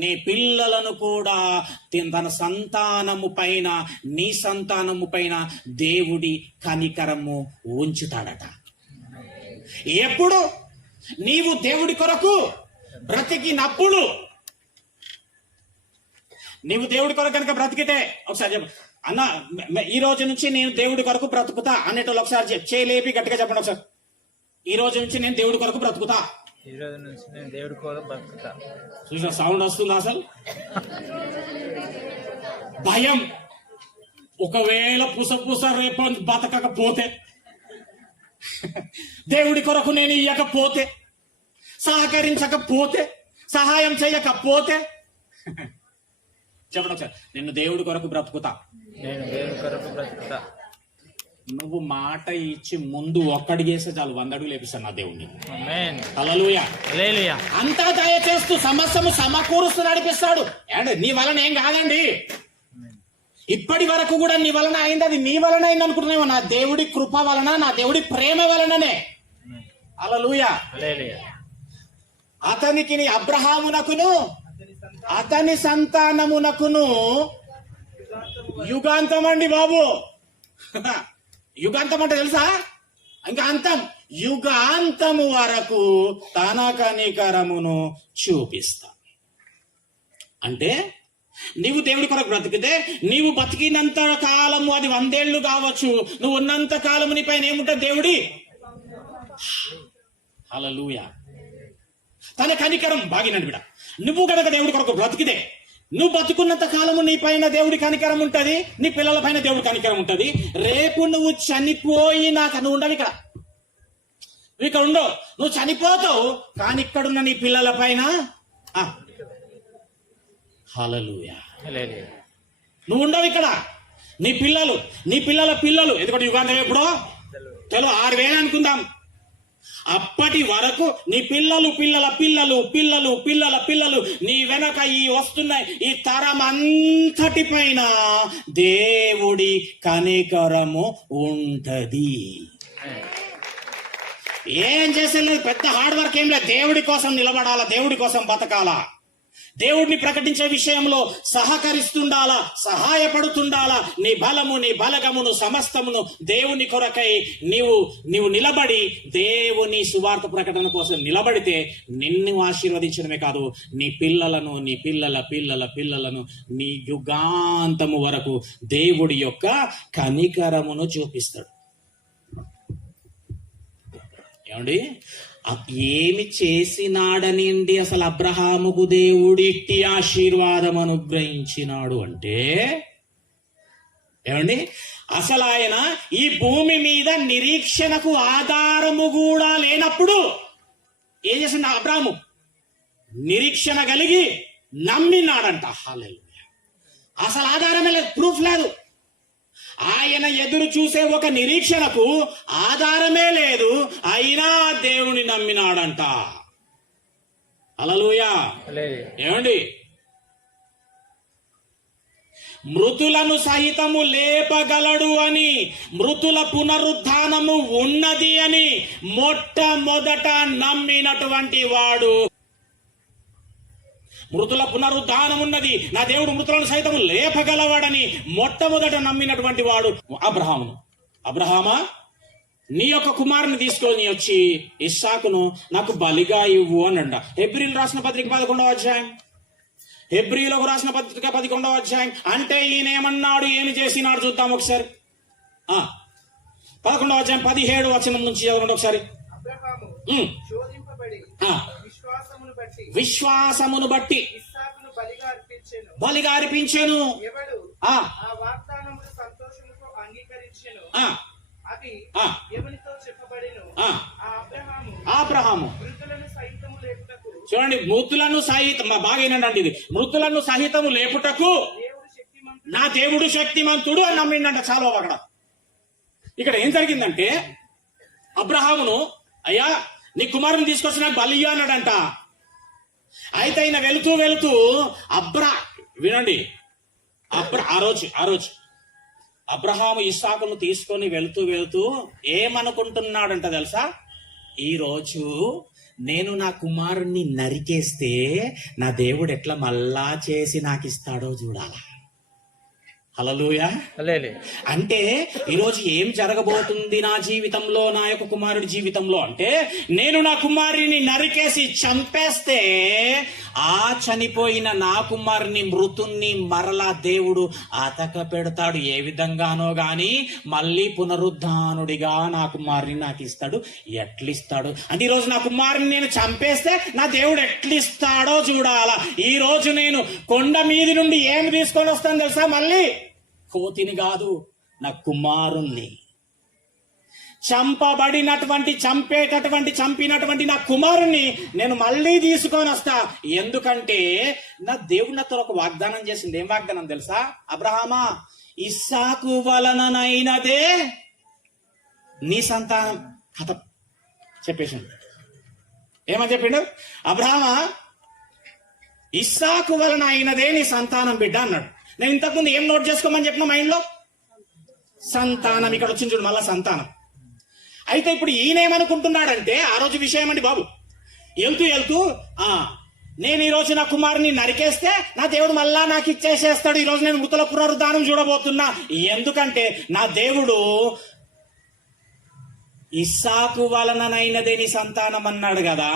నీ పిల్లలను కూడా తన సంతానము పైన, నీ సంతానము పైన దేవుడి కనికరము ఉంచుతాడట. ఎప్పుడు? నీవు దేవుడి కొరకు బ్రతికినప్పుడు. నీవు దేవుడి కొరకు కనుక బ్రతికితే, ఒకసారి చెప్పు అన్న, ఈ రోజు నుంచి నేను దేవుడి కొరకు బ్రతుకుతా అనేటోళ్ళు ఒకసారి చేయలేపి గట్టిగా చెప్పండి ఒకసారి. ఈ రోజు నుంచి నేను దేవుడి కొరకు బ్రతుకుతా. ఈ రోజు నుంచి నేను దేవుడి కొరకు బ్రతుకుతా. చూసా సౌండ్ వస్తుందా? అసలు భయం. ఒకవేళ పుస రేపు బతకకపోతే, దేవుడి కొరకు నేను ఇయ్యకపోతే, సహకరించకపోతే, సహాయం చేయకపోతే, చెప్పండి ఒకసారి, నేను దేవుడి కొరకు బ్రతుకుతా. నేను దేవుడి కొరకు బ్రతుకుతా. నువ్వు మాట ఇచ్చి ముందు ఒక్కడిగేస్తే చాలు 100 అడుగులు లేపిస్తాను నా దేవుడిని. ఆమేన్. హల్లెలూయా. హల్లెలూయా. అంతా దయచేస్తూ సమస్యము సమకూరుస్తూ నడిపిస్తాడు. నీ వలన ఏం కాదండి. ఇప్పటి వరకు కూడా నీ వలన అయింది, అది నీ వలన అయింది అనుకుంటున్నావు. నా దేవుడి కృప వలన, నా దేవుడి ప్రేమ వలననే. హల్లెలూయా. హల్లెలూయా. అతనికి అబ్రహామునకును అతని సంతానమునకును యుగాంతం అండి బాబు. యుగాంతం అంటే తెలుసా? ఇంకా అంతం. యుగాంతము వరకు తన కనికరమును చూపిస్తా. అంటే నీవు దేవుడి కొరకు బ్రతికితే, నీవు బతికినంత కాలము, అది 100 ఏళ్ళు కావచ్చు, నువ్వు ఉన్నంత కాలము నీ పైన ఏముంటుంది? దేవుడి హల్లెలూయా. తన కనికరం బాగినండి బిడ్డ. నువ్వు కనుక దేవుడి కొరకు బ్రతికితే, నువ్వు బతుకున్నంత కాలము నీ పైన దేవుడి కనికరం ఉంటది, నీ పిల్లల పైన దేవుడి కనికరం ఉంటది. రేపు నువ్వు చనిపోయినాక నువ్వు ఉండవు ఇక్కడ ఉండవు, నువ్వు చనిపోతావు. కానీ ఇక్కడున్న నీ పిల్లల పైన హల్లెలూయా నువ్వు ఉండవు ఇక్కడ. నీ పిల్లల పిల్లలు, ఎందుకంటే యుగాంతం ఎప్పుడో 6000 అనుకుందాం. అప్పటి వరకు నీ పిల్లలు పిల్లల పిల్లలు పిల్లలు పిల్లల పిల్లలు నీ వెనక ఈ వస్తున్న ఈ తరం అంతటి పైన దేవుడి కనికరము ఉంటది. ఏం చేసేది పెద్ద హార్డ్ వర్క్ ఏం లేదు. దేవుడి కోసం నిలబడాలా, దేవుడి కోసం బతకాలా, దేవుడిని ప్రకటించే విషయంలో సహకరిస్తుండాలా, సహాయపడుతుండాలా. నీ బలము నీ బలగమును సమస్తమును దేవుని కొరకై నీవు నిలబడి దేవుని సువార్త ప్రకటన కోసం నిలబడితే నిన్ను ఆశీర్వదించడమే కాదు, నీ పిల్లలను నీ పిల్లల పిల్లల పిల్లలను నీ యుగాంతము వరకు దేవుడి యొక్క కనికరమును చూపిస్తాడు. ఏమండి, ఏమి చేసినాడనిండి అసలు అబ్రహాముకు దేవుడు ఇట్టి ఆశీర్వాదం అనుగ్రహించినాడు అంటే, ఏమండి, అసలు ఆయన ఈ భూమి మీద నిరీక్షణకు ఆధారము కూడా లేనప్పుడు ఏం చేసిండు అబ్రాహాము? నిరీక్షణ కలిగి నమ్మినాడంట. హల్లెలూయా. అసలు ఆధారమే లేదు, ప్రూఫ్ లేదు. ఆయన ఎదురు చూసే ఒక నిరీక్షణకు ఆధారమే లేదు, అయినా దేవుని నమ్మినాడంట. హల్లెలూయా. ఏమండి, మృతులను సహితము లేపగలడు అని, మృతుల పునరుద్ధానము ఉన్నది అని మొట్టమొదట నమ్మినటువంటి వాడు, మృతుల పునరుద్ధానం ఉన్నది, నా దేవుడు మృతులను సైతం లేపగలవాడని మొట్టమొదట నమ్మినటువంటి వాడు అబ్రహామును. అబ్రహామా, నీ యొక్క కుమారుని తీసుకొని వచ్చి ఇస్సాకును నాకు బలిగా ఇవ్వు అని అంట. హెబ్రీలు రాసిన పత్రిక 11వ అధ్యాయం, హెబ్రీలకు రాసిన పత్రిక 11వ అధ్యాయం. అంటే ఈయన ఏమన్నాడు, ఏమి చేసినాడు చూద్దాం ఒకసారి. 11వ అధ్యాయం 17వ వచనం నుంచి చదవండి ఒకసారి. అబ్రహాము శోధింపబడి విశ్వాసమును బట్టి ఇస్సాకును బలిగా అర్పించెను. ఎవడు ఆ వాగ్దానమును సంతోషముతో అంగీకరించెను, అది ఎవనితో చెప్పబడెను. అబ్రహాము మృతులను సహితము లేపుటకు, చూడండి, మృతులను సహితం, బాగా ఏంటంటే ఇది, మృతులను సహితము లేపుటకు నా దేవుడు శక్తిమంతుడు అని నమ్మిండంట. చాలా అక్కడ ఇక్కడ ఏం జరిగిందంటే, అబ్రహామును అయ్యా నీ కుమారుని తీసుకొచ్చి నాకు బలి అన్నాడంట. అయితే ఆయన వెళుతూ వెళుతూ వినండి, ఆ రోజు అబ్రహాము ఇస్సాకును తీసుకొని వెళుతూ వెళుతూ ఏమనుకుంటున్నాడంట తెలుసా? ఈ రోజు నేను నా కుమారుణ్ణి నరికేస్తే నా దేవుడు ఎట్లా మళ్ళా చేసి నాకు ఇస్తాడో చూడాలా. హల్లెలూయా. అంటే ఈరోజు ఏం జరగబోతుంది నా జీవితంలో, నా యొక్క కుమారుడి జీవితంలో అంటే, నేను నా కుమారుని నరికేసి చంపేస్తే ఆ చనిపోయిన నా కుమారుని మృతుణ్ణి మరలా దేవుడు అతక పెడతాడు. ఏ విధంగానో గాని మళ్ళీ పునరుద్ధానుడిగా నా కుమారుని నాకు ఇస్తాడు. ఎట్లిస్తాడు అంటే, ఈరోజు నా కుమారుని నేను చంపేస్తే నా దేవుడు ఎట్లిస్తాడో చూడాలా. ఈ రోజు నేను కొండ మీది నుండి ఏమి తీసుకొని వస్తాను తెలుసా? మళ్ళీ కోతిని కాదు, నా కుమారుణ్ణి, చంపినటువంటి నా కుమారుణ్ణి నేను మళ్ళీ తీసుకొని వస్తా. ఎందుకంటే నా దేవుడు నాతో ఒక వాగ్దానం చేసింది. ఏం వాగ్దానం తెలుసా? అబ్రహామా, ఇస్సాకు వలననైనదే నీ సంతానం. కథ చెప్పేసిండు. ఏమని చెప్పిండు? అబ్రహామా, ఇస్సాకు వలన అయినదే నీ సంతానం బిడ్డ అన్నాడు. నేను ఇంతకుముందు ఏం నోట్ చేసుకోమని చెప్పిన మైండ్లో? సంతానం. ఇక్కడ వచ్చింది చూడు మళ్ళా సంతానం. అయితే ఇప్పుడు ఈయనేమనుకుంటున్నాడంటే, ఆ రోజు విషయం అండి బాబు, వెళ్తూ నేను ఈ రోజు నా కుమారుని నరికేస్తే నా దేవుడు మళ్ళా నాకు ఇచ్చేసేస్తాడు. ఈ రోజు నేను మృతుల పునరుద్ధానం చూడబోతున్నా. ఎందుకంటే నా దేవుడు ఇస్సాకు వలననైనదే నీ సంతానం అన్నాడు కదా.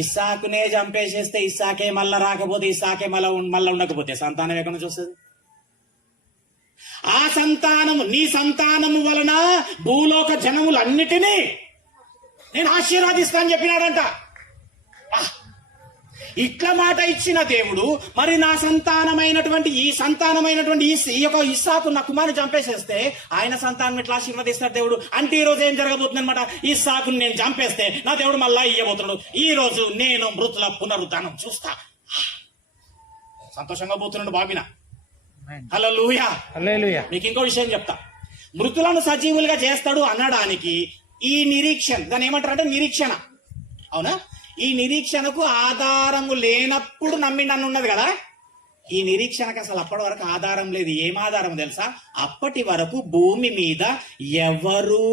ఇస్సాకునే చంపేసేస్తే ఇస్సాకే మళ్ళా రాకపోతే, ఇస్సాకే మళ్ళా ఉండకపోతే సంతానం ఎక్కడి నుంచి వస్తుంది? ఆ సంతానము, నీ సంతానము వలన భూలోక జనములన్నిటినీ నేను ఆశీర్వదిస్తాను చెప్పినాడంట. ఇట్లా మాట ఇచ్చిన దేవుడు మరి నా సంతానమైనటువంటి ఈ యొక్క ఇస్సాకు నా కుమారుని చంపేసేస్తే ఆయన సంతానం ఎట్లా ఆశీర్వదిస్తాడు దేవుడు? అంటే ఈ రోజు ఏం జరగబోతుంది అనమాట? ఇస్సాకుని నేను చంపేస్తే నా దేవుడు మళ్ళా ఇయ్యబోతున్నాడు. ఈ రోజు నేను మృతుల పునరుద్ధానం చూస్తా. సంతోషంగా పోతున్నాడు బాబిన. హల్లెలూయా. మీకు ఇంకో విషయం చెప్తా. మృతులను సజీవులుగా చేస్తాడు అనడానికి ఈ నిరీక్షణ, దాన్ని ఏమంటారంటే నిరీక్షణ, అవునా? ఈ నిరీక్షణకు ఆధారము లేనప్పుడు నమ్మిండని ఉన్నది కదా. ఈ నిరీక్షణకు అసలు అప్పటి వరకు ఆధారం లేదు. ఏం ఆధారం తెలుసా? అప్పటి వరకు భూమి మీద ఎవరు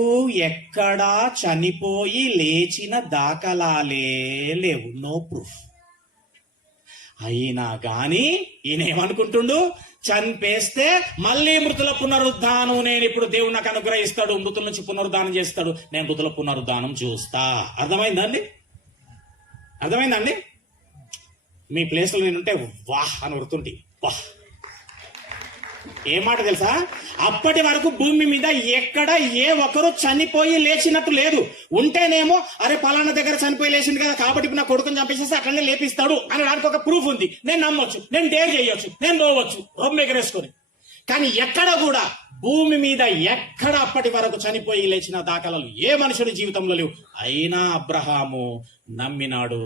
ఎక్కడా చనిపోయి లేచిన దాఖలాలే లేవు, నో ప్రూఫ్. అయినా గాని ఈయన ఏమనుకుంటుండు, చంపేస్తే మళ్ళీ మృతుల పునరుద్ధానం నేను ఇప్పుడు దేవుడు నాకు అనుగ్రహిస్తాడు, మృతుల నుంచి పునరుద్ధానం చేస్తాడు, నేను మృతుల పునరుద్ధానం చూస్తా. అర్థమైందండి? అర్థమైందండి? మీ ప్లేస్లో నేనుంటే వాహ్ అని వృతుంటి. వాహ్ ఏ మాట తెలుసా? అప్పటి వరకు భూమి మీద ఎక్కడ ఏ ఒక్కరు చనిపోయి లేచినట్టు లేదు. ఉంటేనేమో అరే పలానా దగ్గర చనిపోయి లేచింది కదా కాబట్టి ఇప్పుడు నా కొడుకుని చంపేసేసి అట్లనే లేపిస్తాడు అని దానికి ఒక ప్రూఫ్ ఉంది. నేను నమ్మొచ్చు, నేను డేర్ చేయొచ్చు, నేను పోవచ్చు రొమ్మ ఎగరేసుకొని. కానీ ఎక్కడ కూడా భూమి మీద ఎక్కడ అప్పటి వరకు చనిపోయి లేచిన దాఖలాలు ఏ మనుషుడి జీవితంలో లేవు. అయినా అబ్రహాము నమ్మినాడు,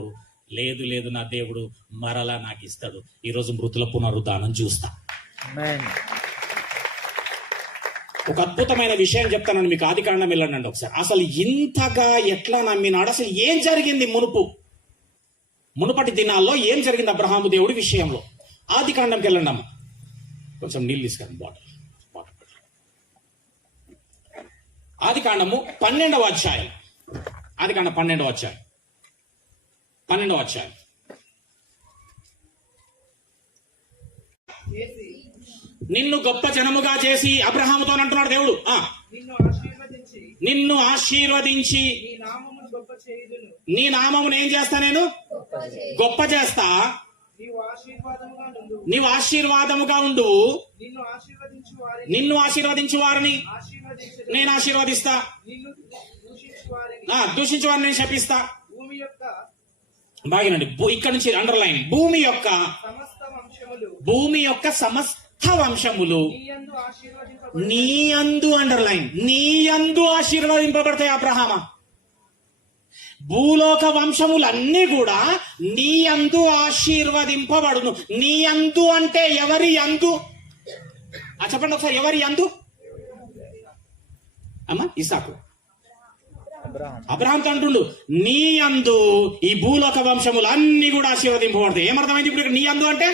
లేదు లేదు నా దేవుడు మరలా నాకు ఇస్తాడు, ఈరోజు మృతుల పునరుద్ధానం చూస్తా. ఆమేన్. ఒక అద్భుతమైన విషయం చెప్తానని మీకు ఆదికాండం వెళ్ళండి ఒకసారి. అసలు ఇంతగా ఎట్లా నమ్మినాడు, అసలు ఏం జరిగింది మునుపటి దినాల్లో ఏం జరిగింది అబ్రహాము దేవుడి విషయంలో? ఆదికాండంకి వెళ్ళండి అమ్మ, కొంచెం నీళ్ళు తీసుకురండి, బాటిల్. ఆదికాండము 12వ అధ్యాయం. ఆదికాండం 12వ అధ్యాయం. చేసి నిన్ను గొప్ప జనముగా చేసి అబ్రహాముతో అంటున్నాడు దేవుడు, నిన్ను ఆశీర్వదించి నీ నామమును గొప్ప చేయుదును. నీ నామమును ఏం చేస్తా? నేను గొప్ప చేస్తా. నీవు ఆశీర్వాదముగా ఉండు. నిన్ను ఆశీర్వాదముగా ఉండు. నిన్ను ఆశీర్వదించు వారిని నేను ఆశీర్వదిస్తా. నిన్ను దూషించు వారిని దూషించు వారిని నేను శపిస్తా. భూమి యొక్క బాగినండి, ఇక్కడ నుంచి అండర్లైన్. భూమి యొక్క సమస్త వంశములు నీ యందు అండర్లైన్, నీ యందు ఆశీర్వదింపబడతాయి అబ్రహామా. భూలోక వంశములన్నీ కూడా నీ యందు ఆశీర్వదింపబడును. నీ యందు అంటే ఎవరి యందు? చెప్పండి ఒకసారి, ఎవరి యందు? అమ్మా ఇస్సాకు, అబ్రహాంతో అంటుండు నీ యందు ఈ భూలోక వంశములు అన్ని కూడా ఆశీర్వదింపబడతాయి. ఏమర్థమైంది ఇప్పుడు నీ యందు అంటే?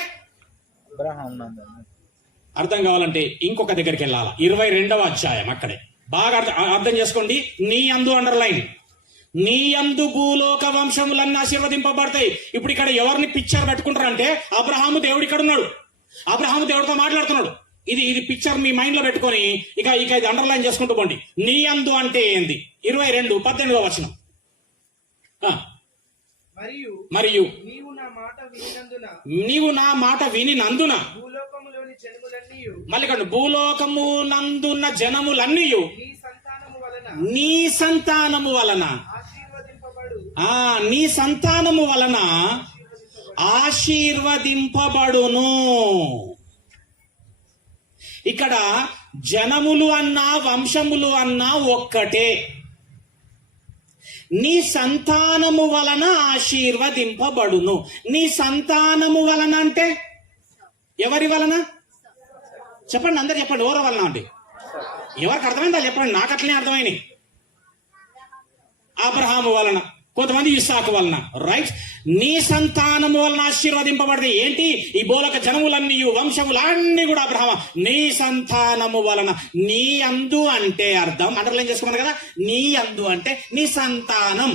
అర్థం కావాలంటే ఇంకొక దగ్గరికి వెళ్ళాలా, 22వ అధ్యాయం. అక్కడే బాగా అర్థం చేసుకోండి. నీ యందు అండర్లైన్, నీ యందు భూలోక వంశములన్నీ ఆశీర్వదింపబడతాయి. ఇప్పుడు ఇక్కడ ఎవరిని పిక్చర్ పెట్టుకుంటారంటే అబ్రహాము దేవుడు ఇక్కడ ఉన్నాడు, అబ్రహాము దేవుడితో మాట్లాడుతున్నాడు. ఇది పిక్చర్ మీ మైండ్ లో పెట్టుకొని ఇక ఇది అండర్లైన్ చేసుకుంటూ పోండి. నీ యందు అంటే ఏంది? 22:18వ వచనం. మరియు నీవు నా మాట వినినందున మళ్ళీ భూలోకము నందున్న జనములన్నీ నీ సంతానము వలన ఆశీర్వదింపబడును. ఇక్కడ జనములు అన్నా వంశములు అన్నా ఒక్కటే. నీ సంతానము వలన ఆశీర్వదింపబడును. నీ సంతానము వలన అంటే ఎవరి వలన? చెప్పండి, అందరు చెప్పండి, ఎవరి వలన అంటే? ఎవరికి అర్థమైందా చెప్పండి, నాకు అట్లనే అర్థమైంది. అబ్రహాము వలన, కొంతమంది ఇస్సాకు వలన, రైట్? నీ సంతానము వలన ఆశీర్వదింపబడతాయి. ఏంటి? ఈ భూలోక జనములన్నీ వంశములన్నీ కూడా అబ్రహాము నీ సంతానము వలన. నీ యందు అంటే అర్థం అండర్లైన్ చేసుకున్నాను కదా, నీ యందు అంటే నీ సంతానం.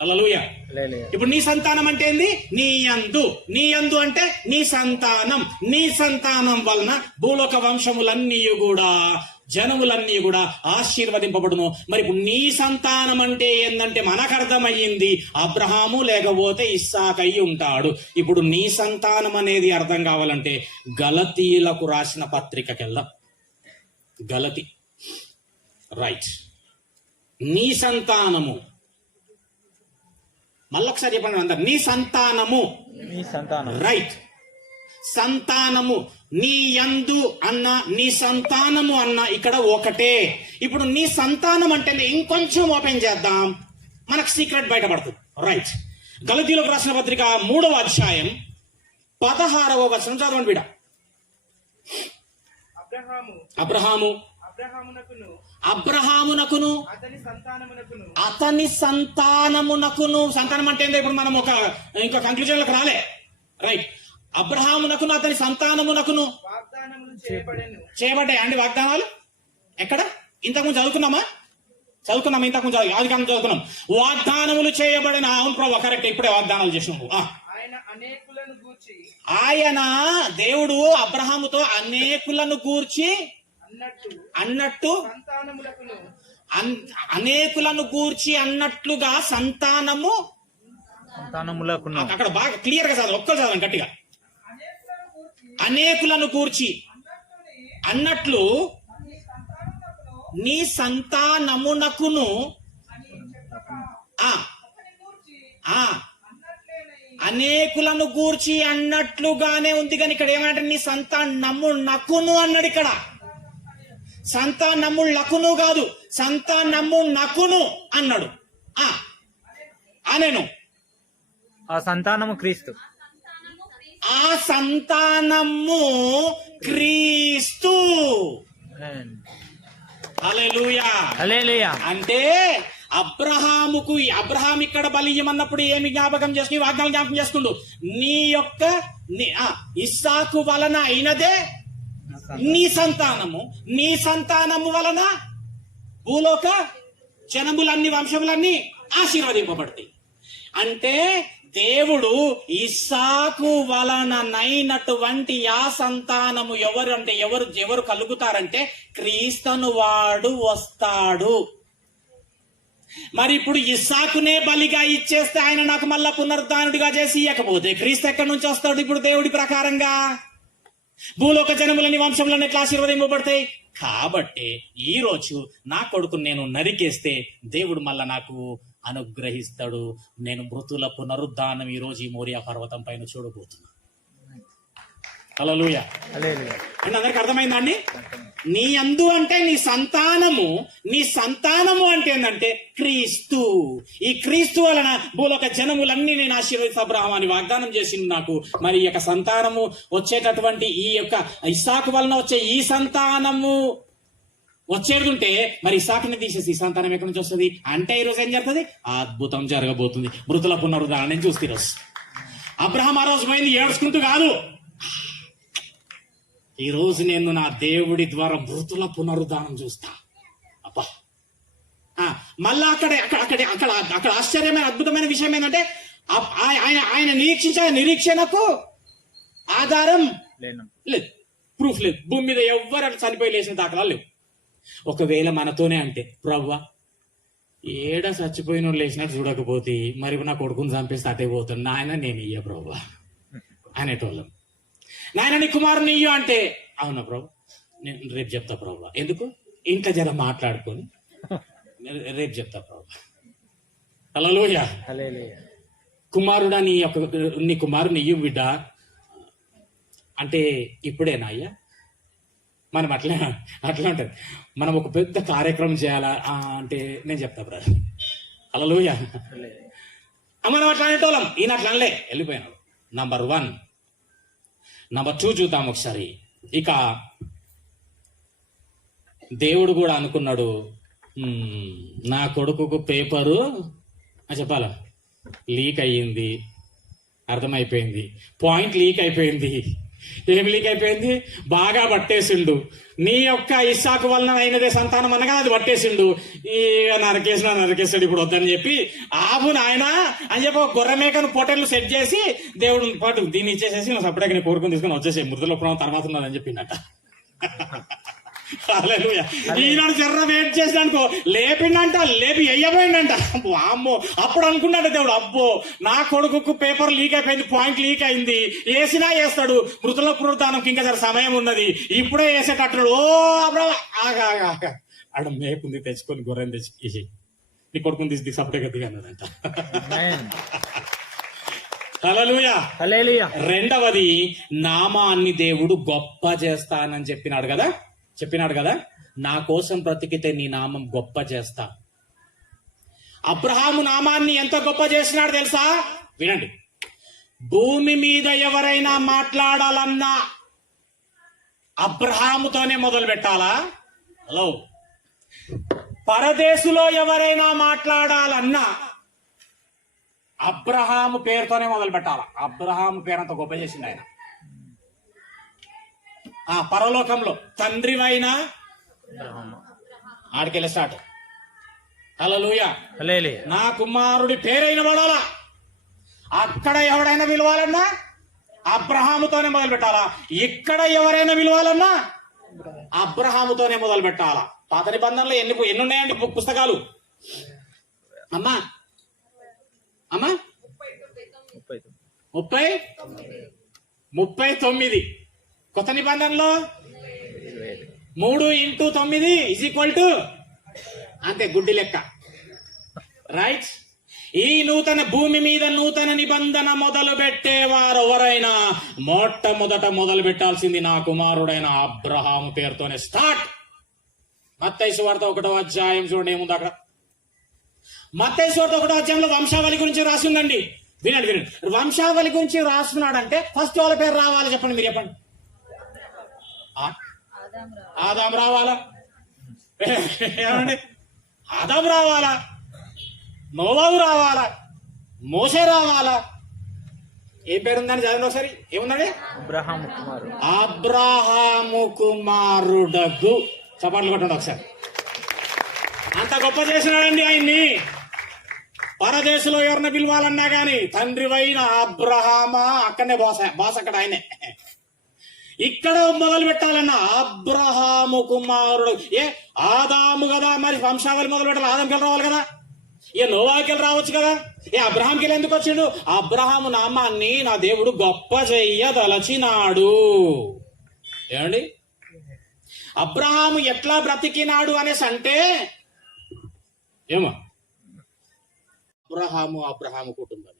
హల్లెలూయా. ఇప్పుడు నీ సంతానం అంటే ఏంది? నీ యందు అంటే నీ సంతానం. నీ సంతానం వలన భూలోక వంశములన్నీ కూడా జనములన్నీ కూడా ఆశీర్వదింపబడును. మరి ఇప్పుడు నీ సంతానం అంటే ఏందంటే మనకు అర్థమయ్యింది అబ్రహాము లేకపోతే ఇస్సాకు అయి ఉంటాడు. ఇప్పుడు నీ సంతానం అనేది అర్థం కావాలంటే గలతీయులకు రాసిన పత్రికకి వెళ్దాం. గలతి, రైట్? నీ సంతానము, మళ్ళొకసారి చెప్పండి అందరు, నీ సంతానము, రైట్? సంతానము, నీ యందు అన్న నీ సంతానము అన్న ఇక్కడ ఒకటే. ఇప్పుడు నీ సంతానం అంటే ఇంకొంచెం ఓపెన్ చేద్దాం, మనకు సీక్రెట్ బయటపడుతుంది, రైట్? గలతీయులకు రాసిన పత్రిక 3వ అధ్యాయం 16వ వచనం చదవండి బిడ్డ. అబ్రహాము అబ్రహామునకును అతని సంతానమునకును సంతానం అంటే ఏందో ఇప్పుడు మనం ఇంకా కంక్లూజన్లకు రాలే. రైట్. అబ్రహామునకును అతని సంతానమునకును చేయబడ్డాయి అండి వాగ్దానాలు. ఎక్కడ? ఇంతకుముందు చదువుకున్నామా? ఇంతకుముందు ఆదికాండం చదువుకున్నాం. వాగ్దానములు చేయబడిన. అవును ప్రభు, కరెక్ట్. ఇప్పుడే వాగ్దానాలు చేసినాము. ఆయన దేవుడు అబ్రహాముతో అనేకులను గూర్చి అన్నట్టు అనేకులను గూర్చి అన్నట్లుగా సంతానములకును. అక్కడ బాగా క్లియర్ గా చదవాలి, ఒక్కరు చదవండి గట్టిగా. అనేకులను గూర్చి అన్నట్లు నీ సంతానమునకును అనేకులను గూర్చి అన్నట్లుగానే ఉంది. కానీ ఇక్కడ ఏమంటే నీ సంతానమునకును అన్నాడు. ఇక్కడ సంతానములకును కాదు, సంతానమునకును అన్నాడు. అనేను ఆ సంతానము క్రీస్తు. ఆ సంతానము క్రీస్తు. హల్లెలూయా. అంటే అబ్రహాం ఇక్కడ బలియమన్నప్పుడు ఏమి జ్ఞాపకం చేసుకుని వాగ్దానం జ్ఞాపకం చేసుకుండు. నీ యొక్క ఇస్సాకు వలన అయినదే నీ సంతానము వలన భూలోక జనములన్నీ వంశములన్నీ ఆశీర్వదింపబడతాయి. అంటే దేవుడు ఇస్సాకు వలనైనటువంటి ఆ సంతానము ఎవరు కలుగుతారంటే క్రీస్తును వాడు వస్తాడు. మరి ఇప్పుడు ఇస్సాకునే బలిగా ఇచ్చేస్తే ఆయన నాకు మళ్ళా పునరుద్ధానుడిగా చేసి ఇవ్వకపోతే క్రీస్తు ఎక్కడి నుంచి వస్తాడు ఇప్పుడు దేవుడి ప్రకారంగా? భూలోక జనములని వంశంలోని ఎట్లా ఆశీర్వదింపబడతాయి? కాబట్టి ఈ రోజు నా కొడుకు నేను నరికేస్తే దేవుడు మళ్ళా నాకు అనుగ్రహిస్తాడు. నేను మృతుల పునరుద్ధానం ఈ రోజు ఈ మోరియా పర్వతం పైన చూడబోతున్నా. హల్లెలూయా. అందరికి అర్థమైందా అండి? నీ యందు అంటే నీ సంతానము అంటే ఏంటంటే క్రీస్తు. ఈ క్రీస్తు వలన భూలోక జనములన్నీ నేను ఆశీర్వదిస్తా అబ్రహాము అని వాగ్దానం చేసింది నాకు. మరి ఈ యొక్క సంతానము వచ్చేటటువంటి ఈ యొక్క ఇస్సాకు వలన వచ్చే ఈ సంతానము వచ్చేది ఉంటే మరి ఇస్సాకుని తీసేసి ఈ సంతానం ఎక్కడి నుంచి వస్తుంది అంటే ఈరోజు ఏం జరుగుతుంది? అద్భుతం జరగబోతుంది. మృతుల పునరుద్ధానం చూస్తే ఈరోజు అబ్రహాం ఆ రోజు పోయింది ఏడ్చుకుంటూ కాదు. ఈ రోజు నేను నా దేవుడి ద్వారా మృతుల పునరుద్ధానం చూస్తా. అబ్బా, మళ్ళా అక్కడ ఆశ్చర్యమైన అద్భుతమైన విషయం ఏంటంటే ఆయన నిరీక్షణకు ఆధారం లేదు, ప్రూఫ్ లేదు. భూమి మీద ఎవ్వరు అట్లా చనిపోయి లేచిన దాఖలాలు లేవు. ఒకవేళ మనతోనే అంటే ప్రవ్వా ఏడ చచ్చిపోయిన లేచినట్టు చూడకపోతే మరి నా కొడుకుని చంపేస్తే అటే పోతాను నాయన, నేను ఇయ్య ప్రవ్వా అనేటోళ్ళం. నాయన నీ కుమారుని ఇయ్యు అంటే అవునా ప్రభు నేను రేపు చెప్తా ప్రభు. ఎందుకు? ఇంట్లో జర మాట్లాడుకొని రేపు చెప్తా ప్రభు. హల్లెలూయా. కుమారుడా నీ కుమారుని ఇయ్యు బిడ్డ అంటే ఇప్పుడేనా అయ్యా? మనం అట్లా ఉంటుంది. మనం ఒక పెద్ద కార్యక్రమం చేయాలా అంటే నేను చెప్తా బ్రదర్. హల్లెలూయా. మనం అట్లా అనేటోళ్ళం. ఈయన అట్లా అనలే, వెళ్ళిపోయినాడు. నంబర్ 1. నంబర్ 2 చూద్దాం ఒకసారి. ఇక దేవుడు కూడా అనుకున్నాడు, నా కొడుకుకు పేపరు చెప్పాలా లీక్ అయ్యింది, అర్థమైపోయింది. పాయింట్ లీక్ అయిపోయింది. ఏం లీక్ అయిపోయింది? బాగా పట్టేసిండు. నీ యొక్క ఇస్సాకు వలన అయినదే సంతానం అనగా అది పట్టేసిండు. నరకేసాడు ఇప్పుడు వద్దని చెప్పి ఆపు నాయన అని చెప్పి ఒక గొర్రె మేకను పొటెన్లు సెట్ చేసి దేవుడు పాటు దీన్ని ఇచ్చేసేసి నువ్వు సపరేట్గా నీ కోరుకుని తీసుకుని వచ్చేసే మృతుల పురాణం తర్వాత ఉన్నదని చెప్పిండట. ఈనాడు జర్ర వెయిట్ చేసినానుకో లేపిండంట, లేపి వెయ్యబోయిండంట. అమ్మో, అప్పుడు అనుకున్నాడు దేవుడు, అబ్బో నా కొడుకు పేపర్ లీక్ అయిపోయింది, పాయింట్ లీక్ అయింది, వేసినా వేస్తాడు, మృతుల పునరుద్ధానంకి ఇంకా జర సమయం ఉన్నది, ఇప్పుడే వేసేటట్టున్నాడు. ఓ అబ్రా ఆడ మేపుంది తెచ్చుకొని గొర్రెని తెచ్చి నీ కొడుకుని తీసి సపరేట్గా దిగన్నాడంట. హల్లెలూయా. రెండవది, నామాన్ని దేవుడు గొప్ప చేస్తానని చెప్పినాడు కదా. నా కోసం బ్రతికితే నీ నామం గొప్ప చేస్తా. అబ్రహాము నామాన్ని ఎంత గొప్ప చేసినాడు తెలుసా? వినండి. భూమి మీద ఎవరైనా మాట్లాడాలన్నా అబ్రహాముతోనే మొదలు పెట్టాలా? హలో, పరదేశులో ఎవరైనా మాట్లాడాలన్నా అబ్రహాము పేరుతోనే మొదలు పెట్టాలి. అబ్రహాము పేరు అంత గొప్ప చేసింది ఆయన. ఆ పరలోకంలో తండ్రివైనా ఆడికెళ్ళి స్టార్ట్. హల్లెలూయా. హల్లెలూయా. నా కుమారుడి పేరైన పడాలా. అక్కడ ఎవడైనా పిలవాలన్నా అబ్రహాముతోనే మొదలు పెట్టాలా. ఇక్కడ ఎవరైనా పిలవాలన్నా అబ్రహాముతోనే మొదలు పెట్టాలా. పాత నిబంధనలు ఎన్ని ఉన్నాయండి పుస్తకాలు? అమ్మా అమ్మా 39. కొత్త నిబంధనలో 3 × 9 అంతే, గుడ్డి లెక్క. రైట్. ఈ నూతన భూమి మీద నూతన నిబంధన మొదలు పెట్టేవారు ఎవరైనా మొట్టమొదట మొదలు పెట్టాల్సింది నా కుమారుడైన అబ్రహాము పేరుతోనే స్టార్ట్. మత్తయి సువార్త 1వ అధ్యాయం చూడండి ఏముంది అక్కడ. మత్తయి సువార్త 1వ అధ్యాయంలో వంశావళి గురించి రాసిందండి. వినండి. వంశావళి గురించి రాస్తున్నాడంటే ఫస్ట్ వాళ్ళ పేరు రావాలి. చెప్పండి, మీరు చెప్పండి. ఆదాం రావాలా? ఏమండి, ఆదాం రావాలా? నోవాహు రావాలా? మోషే రావాలా? ఏం పేరుందని చదవండి ఒకసారి. ఏముందండి? అబ్రహాము కుమారుడగు. చపాట్లు కొట్టండి ఒకసారి. అంత గొప్ప చేసినాడండి ఆయన్ని. పరదేశంలో ఎవరిని పిలవాలన్నా గాని తండ్రివైన అబ్రహామా, అక్కడనే బాస్ అక్కడ ఆయనే. ఇక్కడ మొదలు పెట్టాలన్నా అబ్రహాము కుమారుడు. ఆదాము కదా, మరి వంశావళి మొదలు పెట్టాలి. ఆదాంకెళ్ళి రావాలి కదా, నోవాకెళ్ళి రావచ్చు కదా. అబ్రహాంకెళ్ళి ఎందుకు వచ్చిండు? అబ్రహాము నామాన్ని నా దేవుడు గొప్ప చెయ్యదలచినాడు. ఏమండి, అబ్రహాము ఎట్లా బ్రతికినాడు అనేసి అంటే ఏమో అబ్రహాము కుటుంబం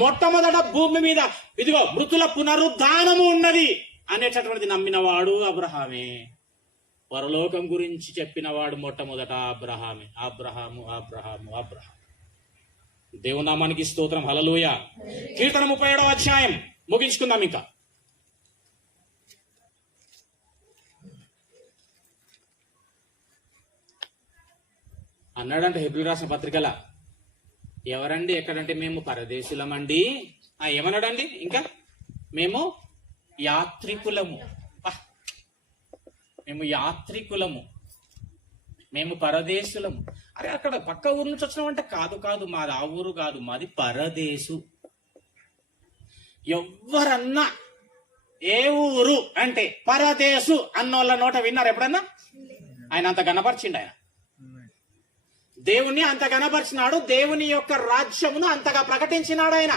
మొట్టమొదట భూమి మీద ఇదిగో మృతుల పునరుద్ధానము ఉన్నది అనేటటువంటిది నమ్మినవాడు అబ్రహామే. పరలోకం గురించి చెప్పినవాడు మొట్టమొదట అబ్రహామే. అబ్రహాము. దేవుని నామానికి స్తోత్రం. హల్లెలూయా. కీర్తన 37వ అధ్యాయం ముగించుకుందాం. ఇంకా అన్నాడంటే హెబ్రీ రాసిన పత్రికల, ఎవరండి ఎక్కడంటే మేము పరదేశులమండి. ఏమన్నాడండి? ఇంకా మేము యాత్రికులము. మేము పరదేశులము. అరే, అక్కడ పక్క ఊరు నుంచి వచ్చినామంటే కాదు, మాది ఆ ఊరు కాదు, మాది పరదేశు. ఎవరన్నా ఏ ఊరు అంటే పరదేశు అన్నోళ్ళ నోట విన్నారు ఎప్పుడన్నా? ఆయన అంత గణపరిచిండు. ఆయన దేవుణ్ణి అంత గణపరిచినాడు. దేవుని యొక్క రాజ్యమును అంతగా ప్రకటించినాడు ఆయన.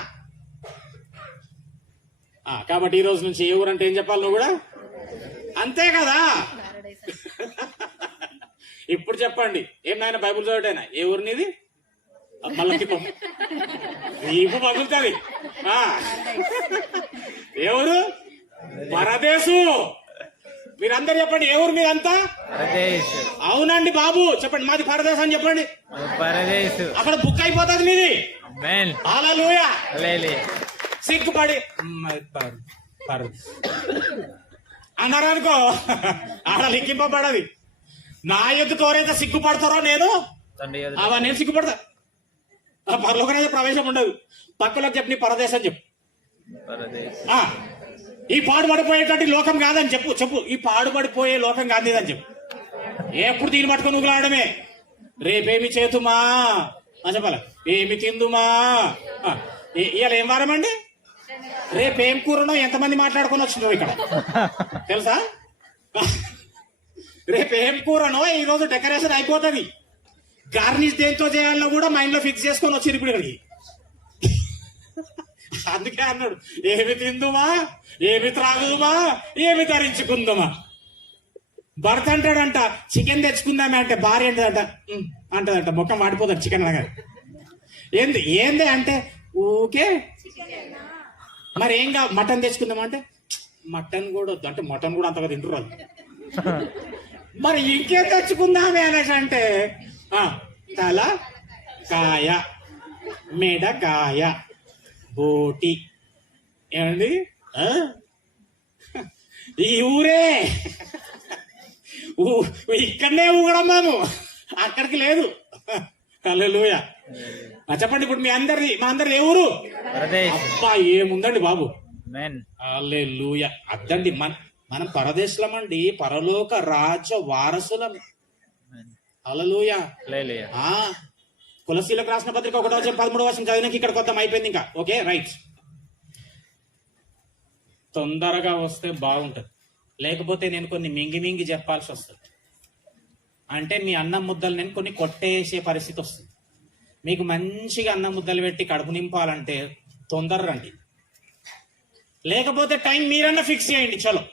కాబట్టి ఈ రోజు నుంచి ఏ ఊరు అంటే ఏం చెప్పాలి నువ్వు కూడా? అంతే కదా. ఇప్పుడు చెప్పండి, ఏం నాయన బైబుల్ చదవటైనా ఏ ఊరు నీది? మళ్ళీ నీకు పగులుతుంది. ఏ ఊరు? పరదేశు. మీరందరు చెప్పండి, ఏ ఊరు మీదంతా? అవునండి బాబు, చెప్పండి మాది పరదేశం అని చెప్పండి. అక్కడ బుక్ అయిపోతుంది మీది. హల్లెలూయా. సిగ్గుపడి అన్నారనుకో, ఆడ లిఖింపబడది. నా ఎదుట ఎవరైతే సిగ్గుపడతారో నేను సిగ్గుపడతా. పరలోకనైతే ప్రవేశం ఉండదు. పక్కలోకి చెప్పు, నీ పరదేశం చెప్పు. ఈ పాడుపడిపోయేటువంటి లోకం కాదని చెప్పు. ఈ పాడుపడిపోయే లోకం కాదని చెప్పు. ఎప్పుడు దీన్ని పట్టుకొని ఊగులాడమే. రేపేమి చేతుమా అని చెప్పాలి. ఏమి తిందుమా. ఇవాళ ఏం వారం అండి? రేపేం కూరనో ఎంతమంది మాట్లాడుకొని వచ్చినావు ఇక్కడ తెలుసా? రేపేం కూరనో ఈ రోజు డెకరేషన్ అయిపోతుంది. గార్నిష్ దేంతో చేయాలన్నా కూడా మైండ్ లో ఫిక్స్ చేసుకొని వచ్చి ఇప్పుడు ఇక్కడికి. అందుకే అన్నాడు, ఏమి తిందుమా, ఏమి త్రాగుదుమా, ఏమి ధరించుకుందామా. భర్త అంటాడంట, చికెన్ తెచ్చుకుందామే అంటే భార్య అంటదంట ముఖం వాడిపోతాడు చికెన్ అనగా. ఏంది అంటే ఊకే మరి ఏం కా మటన్ తెచ్చుకుందామా అంటే మటన్ కూడా వద్దు అంటే మటన్ కూడా అంతగా తింటారు వాళ్ళు. మరి ఇంకేం తెచ్చుకుందామే అనేసి అంటే తల కాయ, మెడకాయ, బోటి. ఏమండి ఈ ఊరే ఇక్కడనే ఊగడం మేము, అక్కడికి లేదు. హల్లెలూయా. చెప్పండి ఇప్పుడు మా అందరి ఏ ఊరు? పరదేశ్. అబ్బా ఏముందండి బాబు. ఆమేన్. హల్లెలూయా. అద్దండి మనం పరదేశులమండి, పరలోక రాజ్య వారసులం. హల్లెలూయా. హల్లెలూయా. కొలసీలకు రాసిన పత్రిక 1:13 చదివినాక ఇక్కడికి వద్దాం, అయిపోయింది ఇంకా. Okay right. తొందరగా వస్తే బాగుంటది, లేకపోతే నేను కొన్ని మింగి చెప్పాల్సి వస్తుంది. అంటే మీ అన్నం ముద్దలు నేను కొన్ని కొట్టేసే పరిస్థితి వస్తుంది. మీకు మంచిగా అన్నం ముద్దలు పెట్టి కడుపు నింపాలంటే తొందర రండి, లేకపోతే టైం మీరన్నా ఫిక్స్ చేయండి. చలో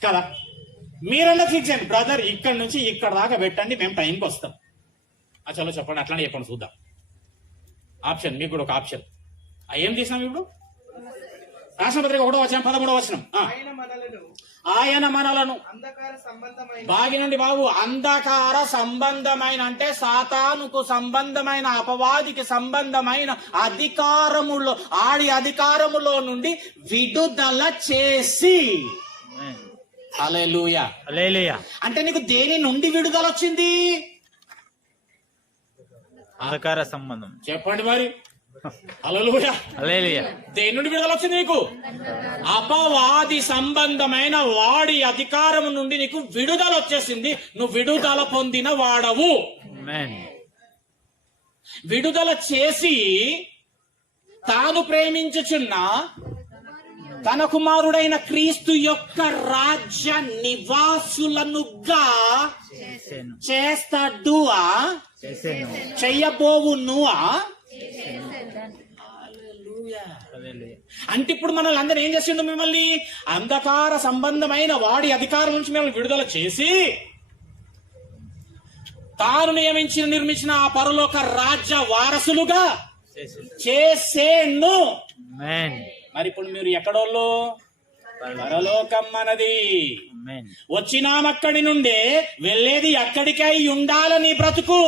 కదా, మీరన్నా ఫిక్స్ చేయండి. బ్రదర్ ఇక్కడ నుంచి ఇక్కడ దాకా పెట్టండి, మేము టైంకి వస్తాం. చలో చెప్పండి, అట్లానే చెప్పండి చూద్దాం. ఆప్షన్ మీకు కూడా ఒక ఆప్షన్. ఏం తీసినాం ఇప్పుడు? రాష్ట్ర పత్రిక 1:13 ఆయన మనలను బాగి నుండి బాబు అంధకార సంబంధమైన, అంటే సాతానుకు సంబంధమైన, అపవాదికి సంబంధమైన అధికారములో అధికారములో నుండి విడుదల చేసి. హల్లెలూయా. హల్లెలూయా. అంటే నీకు దేని నుండి విడుదల వచ్చింది? అంధకార సంబంధం. చెప్పండి మరి. హల్లెలూయా. హల్లెలూయా. దేని నుండి విడుదల వచ్చింది నీకు? అపవాది సంబంధమైన వాడి అధికారం నుండి నీకు విడుదల వచ్చేసింది. నువ్వు విడుదల పొందిన వాడవు. ఆమేన్. విడుదల చేసి తాను ప్రేమించుచున్న తన కుమారుడైన క్రీస్తు యొక్క రాజ్య నివాసులనుగా చేస్తాడు. చెయ్యబోవును. అంటే ఇప్పుడు మనల్ని అందరూ ఏం చేసిండు? మిమ్మల్ని అంధకార సంబంధమైన వాడి అధికారం నుంచి మిమ్మల్ని విడుదల చేసి తాను నిర్మించిన ఆ పరలోక రాజ్య వారసులుగా చేసేను. మరి ఇప్పుడు మీరు ఎక్కడోళ్ళు? పరలోకం మనది. వచ్చినామక్కడి నుండే, వెళ్ళేది ఎక్కడికై ఉండాలని బ్రతుకు.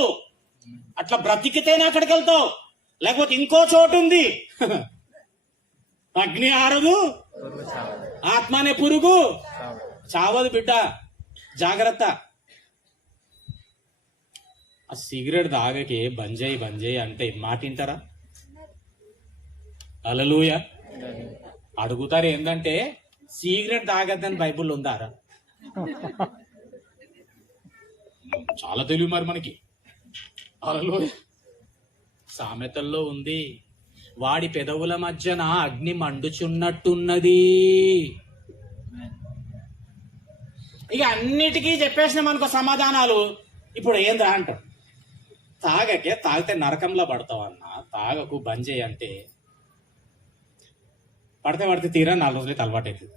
అట్లా బ్రతికితేనే అక్కడికి వెళ్తావు, లేకపోతే ఇంకో చోటు ఉంది. అగ్ని ఆరదు, ఆత్మనే పురుగు చావదు బిడ్డ, జాగ్రత్త. ఆ సిగరెట్ తాగకే బంజాయి అంటే మాట వింటారా? హల్లెలూయా. అడుగుతారు ఏంటంటే సిగరెట్ తాగద్దని బైబుల్లో ఉందారా? చాలా తెలివి మరి మనకి. హల్లెలూయా. సామెతల్లో ఉంది, వాడి పెదవుల మధ్యన అగ్ని మండుచున్నట్టున్నది. ఇక అన్నిటికీ చెప్పేసిన మనకు సమాధానాలు. ఇప్పుడు ఏంద్రా అంటారు? తాగితే నరకంలో పడతావు అన్న, తాగకు బంజేయి అంటే పడితే తీరా 4 రోజులైతే అలవాటు అవుతుంది.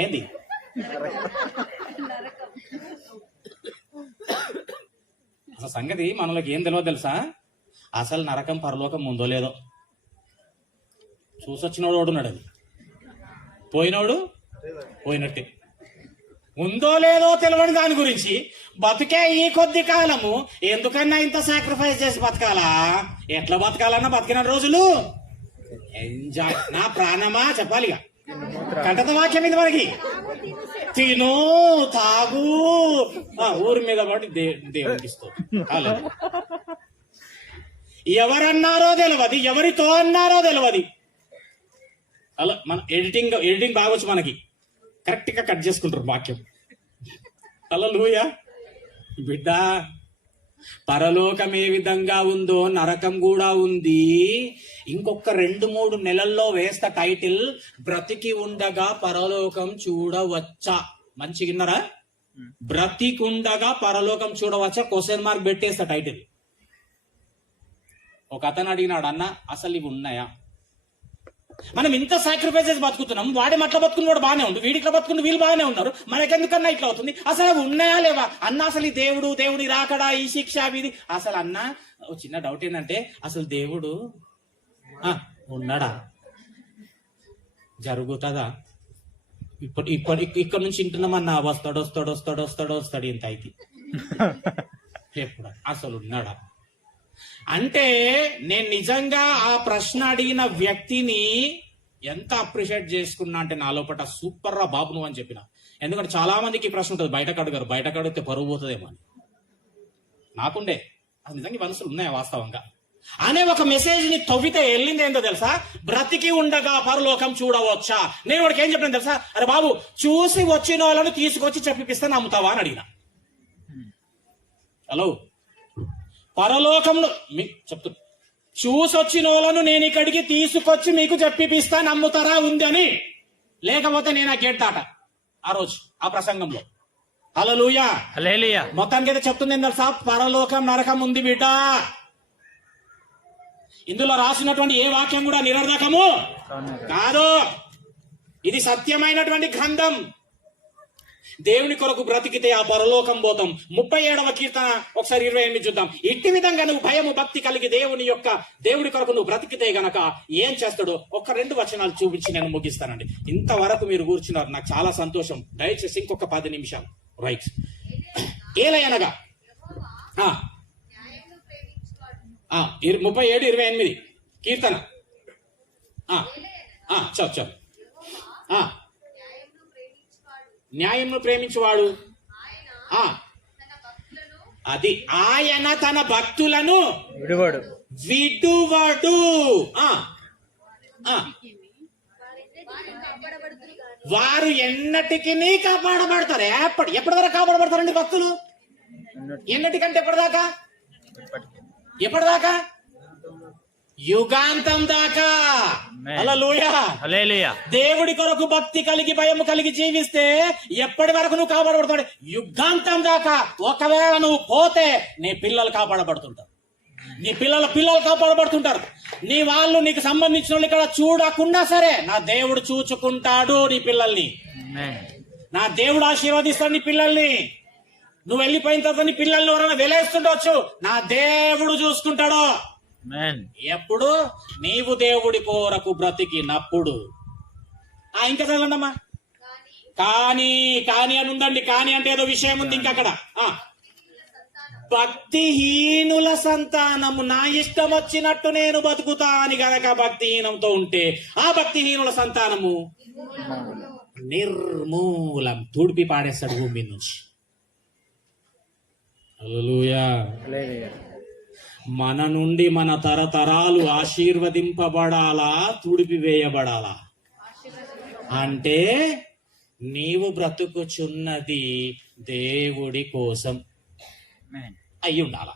ఏంది అసలు సంగతి? మనలోకి ఏం తెలియదు తెలుసా? అసలు నరకం పరలోకం ఉందో లేదో చూసొచ్చినోడు ఓడున్నాడు, అది పోయినోడు పోయినట్టే. ఉందో లేదో తెలియని దాని గురించి బతుకే ఈ కొద్ది కాలము ఎందుకన్నా ఇంత సాక్రిఫైస్ చేసి బతకాలా? ఎట్లా బతకాలన్నా బతికిన రోజులు ఎంజాయ్. నా ప్రాణమా చెప్పాలిగా, కంటత వాక్యం ఇది మనకి. తిను తాగు, ఊరి మీద పడి దేవుడికి ఇస్తావు. ఎవరన్నారో తెలియదు, ఎవరితో అన్నారో తెలియదు. అలా మన ఎడిటింగ్ బాగొచ్చు మనకి, కరెక్ట్ గా కట్ చేసుకుంటారు వాక్యం. హల్లెలూయా. బిడ్డ, పరలోకం ఏ విధంగా ఉందో నరకం కూడా ఉంది. ఇంకొక 2-3 నెలల్లో వేస్తా టైటిల్, బ్రతికి ఉండగా పరలోకం చూడవచ్చా. మంచిగా విన్నారా? బ్రతికుండగా పరలోకం చూడవచ్చా? క్వశ్చన్ మార్క్ పెట్టేస్తా టైటిల్. ఒక అతను అడిగినాడు, అన్న అసలు ఇవి ఉన్నాయా? మనం ఇంత సాక్రిఫైసెస్ బతుకుతున్నాం, వాడి మట్ల బతుకుని కూడా బాగానే ఉంది, వీడిట్లా బతుకుని వీళ్ళు బాగానే ఉన్నారు, మనకెందుకన్నా ఇట్లా అవుతుంది? అసలు అవి ఉన్నాయా లేవా అన్న? అసలు ఈ దేవుడి రాకడా, ఈ శిక్ష, ఇది అసలు అన్న చిన్న డౌట్ ఏంటంటే, అసలు దేవుడు ఉన్నాడా? జరుగుతుందా? ఇక్కడ నుంచి వింటున్నామన్నా, వస్తాడు ఇంత అయితే ఎప్పుడు అసలు ఉన్నాడా అంటే, నేను నిజంగా ఆ ప్రశ్న అడిగిన వ్యక్తిని ఎంత అప్రిషియేట్ చేసుకున్నా అంటే, నా లోపల సూపర్ రా బాబు నువ్వు అని చెప్పిన. ఎందుకంటే చాలా మందికి ఈ ప్రశ్న ఉంటుంది, బయటకు అడగారు, బయటకు అడిగితే పరువు పోతుందేమో అని. నాకుండే అది నిజంగా మనసులు ఉన్నాయి వాస్తవంగా అనే ఒక మెసేజ్ ని తవ్వితే వెళ్ళింది ఏంటో తెలుసా, బ్రతికి ఉండగా పరలోకం చూడవచ్చా. నేను వాడికి ఏం చెప్పాను తెలుసా, అరే బాబు చూసి వచ్చిన వాళ్ళని తీసుకొచ్చి చెప్పిస్తే నమ్ముతావా అని అడిగిన. హలో, పరలోకంలో మీకు చెప్తు చూసొచ్చిన వాళ్ళను నేను ఇక్కడికి తీసుకొచ్చి మీకు చెప్పిపిస్తా, నమ్ముతారా ఉందని. లేకపోతే నేను ఆ గేట్ దాట ఆ రోజు ఆ ప్రసంగంలో. హల్లెలూయా. హల్లెలూయా. మొత్తానికి అయితే చెప్తుంది ఏం తెలుసా, పరలోకం నరకం ఉంది బిడ్డ. ఇందులో రాసినటువంటి ఏ వాక్యం కూడా నిరర్ధకము కాదు. ఇది సత్యమైనటువంటి గ్రంథం. దేవుని కొరకు బ్రతికితే ఆ పరలోకం పోతాం. 37వ కీర్తన ఒకసారి 28 చూద్దాం. ఇట్టి విధంగా నువ్వు భయము భక్తి కలిగి దేవుడి కొరకు నువ్వు బ్రతికితే గనక ఏం చేస్తాడో ఒక 2 వచనాలు చూపించి నేను ముగిస్తానండి. ఇంతవరకు మీరు కూర్చున్నారు, నాకు చాలా సంతోషం. దయచేసి ఇంకొక 10 నిమిషాలు. రైట్. ఏలయనగా 37:28 కీర్తన. చదువు. న్యాయంను ప్రేమించువాడు అది ఆయన తన భక్తులను విడువడు. వారు ఎన్నటికి కాపాడబడతారు. ఎప్పటి వరకు కాపాడబడతారండి భక్తులు? ఎన్నటికంటే ఎప్పటిదాకా? ఎప్పటిదాకా? యుగాంతం దాకా. హల్లెలూయా. హల్లెలూయా. దేవుడి కొరకు భక్తి కలిగి భయం కలిగి జీవిస్తే ఎప్పటి వరకు నువ్వు కాపాడబడుతాడు? యుగాంతం దాకా. ఒకవేళ నువ్వు పోతే నీ పిల్లలు కాపాడబడుతుంటారు, నీ పిల్లలు కాపాడబడుతుంటారు. నీ వాళ్ళు నీకు సంబంధించిన వాళ్ళు ఇక్కడ చూడకుండా సరే నా దేవుడు చూచుకుంటాడు నీ పిల్లల్ని. నా దేవుడు ఆశీర్వదిస్తాడు నీ పిల్లల్ని. నువ్వు వెళ్ళిపోయిన తర్వాత నీ పిల్లల్ని ఎవరైనా వెలేస్తుండొచ్చు, నా దేవుడు చూసుకుంటాడు. ఎప్పుడు? నీవు దేవుడి కొరకు బ్రతికినప్పుడు. ఇంకా చదవండమ్మా. కానీ అని ఉందండి. కానీ అంటే ఏదో విషయం ఉంది ఇంకా అక్కడ. భక్తిహీనుల సంతానము నా ఇష్టం వచ్చినట్టు నేను బతుకుతా అని గనక భక్తిహీనంతో ఉంటే ఆ భక్తిహీనుల సంతానము నిర్మూలం, తుడిపి పాడేస్తాడు భూమి నుంచి. హల్లెలూయా. మన నుండి మన తరతరాలు ఆశీర్వదింపబడాలా, తుడిపివేయబడాలా? అంటే నీవు బ్రతుకుచున్నది దేవుడి కోసం అయి ఉండాలా.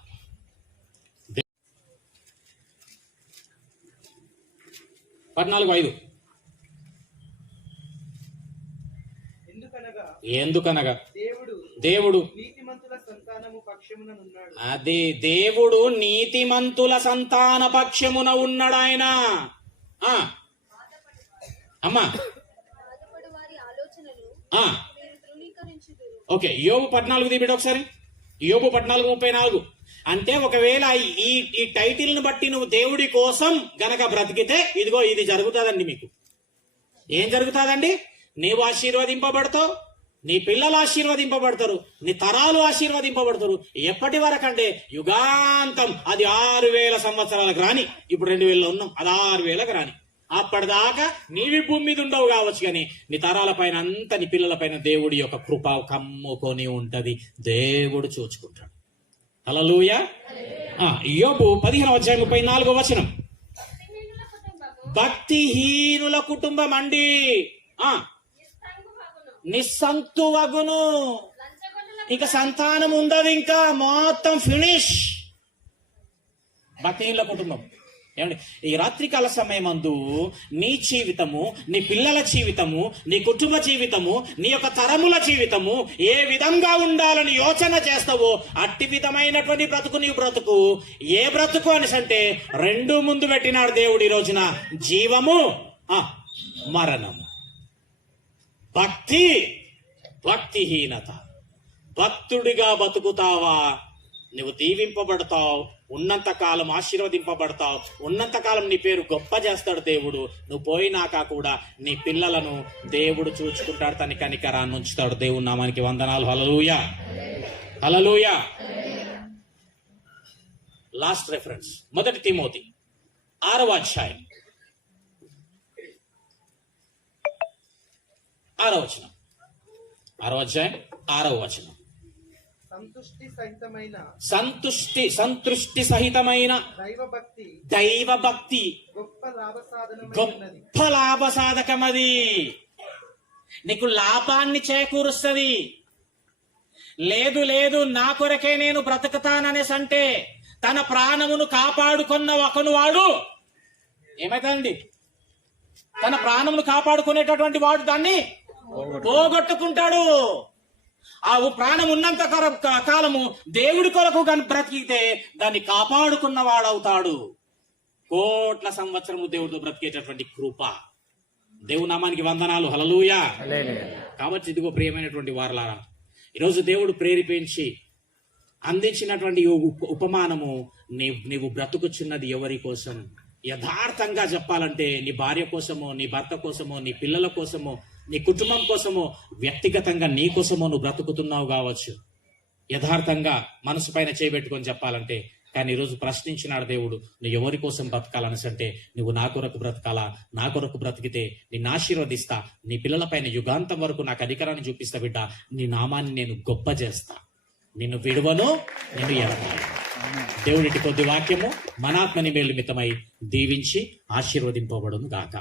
ఎందుకనగా దేవుడు అది దేవుడు నీతిమంతుల సంతాన పక్షమున ఉన్నాడు. ఆయన అమ్మా ఓకే. యోబు 14 బిడ్డ ఒకసారి. యోబు 14:34. అంటే ఒకవేళ ఈ టైటిల్ ను బట్టి నువ్వు దేవుడి కోసం గనక బ్రతికితే ఇదిగో ఇది జరుగుతుందండి. మీకు ఏం జరుగుతుందండి? నీవు ఆశీర్వదింపబడతావు, నీ పిల్లలు ఆశీర్వదింపబడతారు, నీ తరాలు ఆశీర్వదింపబడతారు. ఎప్పటి వరకు అంటే యుగాంతం. అది 6000 సంవత్సరాలకు రాని. ఇప్పుడు 2000లో ఉన్నాం, అది 6000కు రాని. అప్పటిదాకా నీవి భూమి మీద ఉండవు కావచ్చు, కానీ నీ తరాల పైన అంతా నీ పిల్లల పైన దేవుడి యొక్క కృప కమ్ముకొని ఉంటది. దేవుడు చూచుకుంటాడు. హల్లెలూయా. యోబు 15:34 భక్తిహీనుల కుటుంబం అండి నిస్సంతువగును. ఇక సంతానం ఉండదు, ఇంకా మొత్తం ఫినిష్. భక్తిహీనుల కుటుంబం. ఏమండి, ఈ రాత్రికాల సమయమందు నీ జీవితము, నీ పిల్లల జీవితము, నీ కుటుంబ జీవితము, నీ యొక్క తరముల జీవితము ఏ విధంగా ఉండాలని యోచన చేస్తావో అట్టి విధమైనటువంటి బ్రతుకు నీ బ్రతుకు. ఏ బ్రతుకు అనేసంటే 2 ముందు పెట్టినాడు దేవుడు ఈ రోజున: జీవము, మరణము. భక్తి, భక్తిహీనత. భక్తుడిగా బతుకుతావా, నువ్వు దీవింపబడతావు, ఉన్నంతకాలం ఆశీర్వదింపబడతావు, ఉన్నంతకాలం నీ పేరు గొప్ప చేస్తాడు దేవుడు. నువ్వు పోయినాక కూడా నీ పిల్లలను దేవుడు చూచుకుంటాడు, తన కనికరాన్ని ఉంచుతాడు. దేవుని నామానికి వందనాలు. హల్లెలూయా. హల్లెలూయా. లాస్ట్ రెఫరెన్స్ 1 తిమోతి 6వ అధ్యాయం 6వ వచనం. 6వ అధ్యాయం 6వ వచనం. సంతృష్టి సహితమైన దైవ భక్తి గొప్ప లాభ సాధకమది. నీకు లాభాన్ని చేకూరుస్తుంది. లేదు నా కొరకే నేను బ్రతుకుతాననేసి అంటే తన ప్రాణమును కాపాడుకున్న ఒకను వాడు ఏమైతుందండి? తన ప్రాణమును కాపాడుకునేటటువంటి వాడు దాన్ని పోగొట్టుకుంటాడు. ఆ ప్రాణం ఉన్నంత కాలము దేవుడి కొరకు కానీ బ్రతికితే దాన్ని కాపాడుకున్న వాడవుతాడు. కోట్ల సంవత్సరము దేవుడితో బ్రతికేటటువంటి కృప. దేవుని నామానికి వందనాలు. హల్లెలూయా. కాబట్టి ఇదిగో ప్రియమైనటువంటి వారలారా, ఈరోజు దేవుడు ప్రేరేపించి అందించినటువంటి ఉపమానము, నీవు బ్రతుకుచున్నది ఎవరి కోసం? యథార్థంగా చెప్పాలంటే నీ భార్య కోసమో, నీ భర్త కోసమో, నీ పిల్లల కోసమో, నీ కుటుంబం కోసమో, వ్యక్తిగతంగా నీ కోసమో నువ్వు బ్రతుకుతున్నావు కావచ్చు. యథార్థంగా మనసు పైన చేయబెట్టుకొని చెప్పాలంటే. కానీ ఈరోజు ప్రశ్నించినాడు దేవుడు, నువ్వు ఎవరి కోసం బ్రతకాలనేసి అంటే, నువ్వు నా కొరకు బ్రతకాలా? నా కొరకు బ్రతికితే నిన్ను ఆశీర్వదిస్తా, నీ పిల్లల పైన యుగాంతం వరకు నాకు అధికారాన్ని చూపిస్తా బిడ్డ. నీ నామాన్ని నేను గొప్ప చేస్తా, నిన్ను విడువను, నిన్ను ఎరగాలి. దేవుడిటి కొద్ది వాక్యము మనాత్మ నిమిత్తమై దీవించి ఆశీర్వదింపబడును గాక.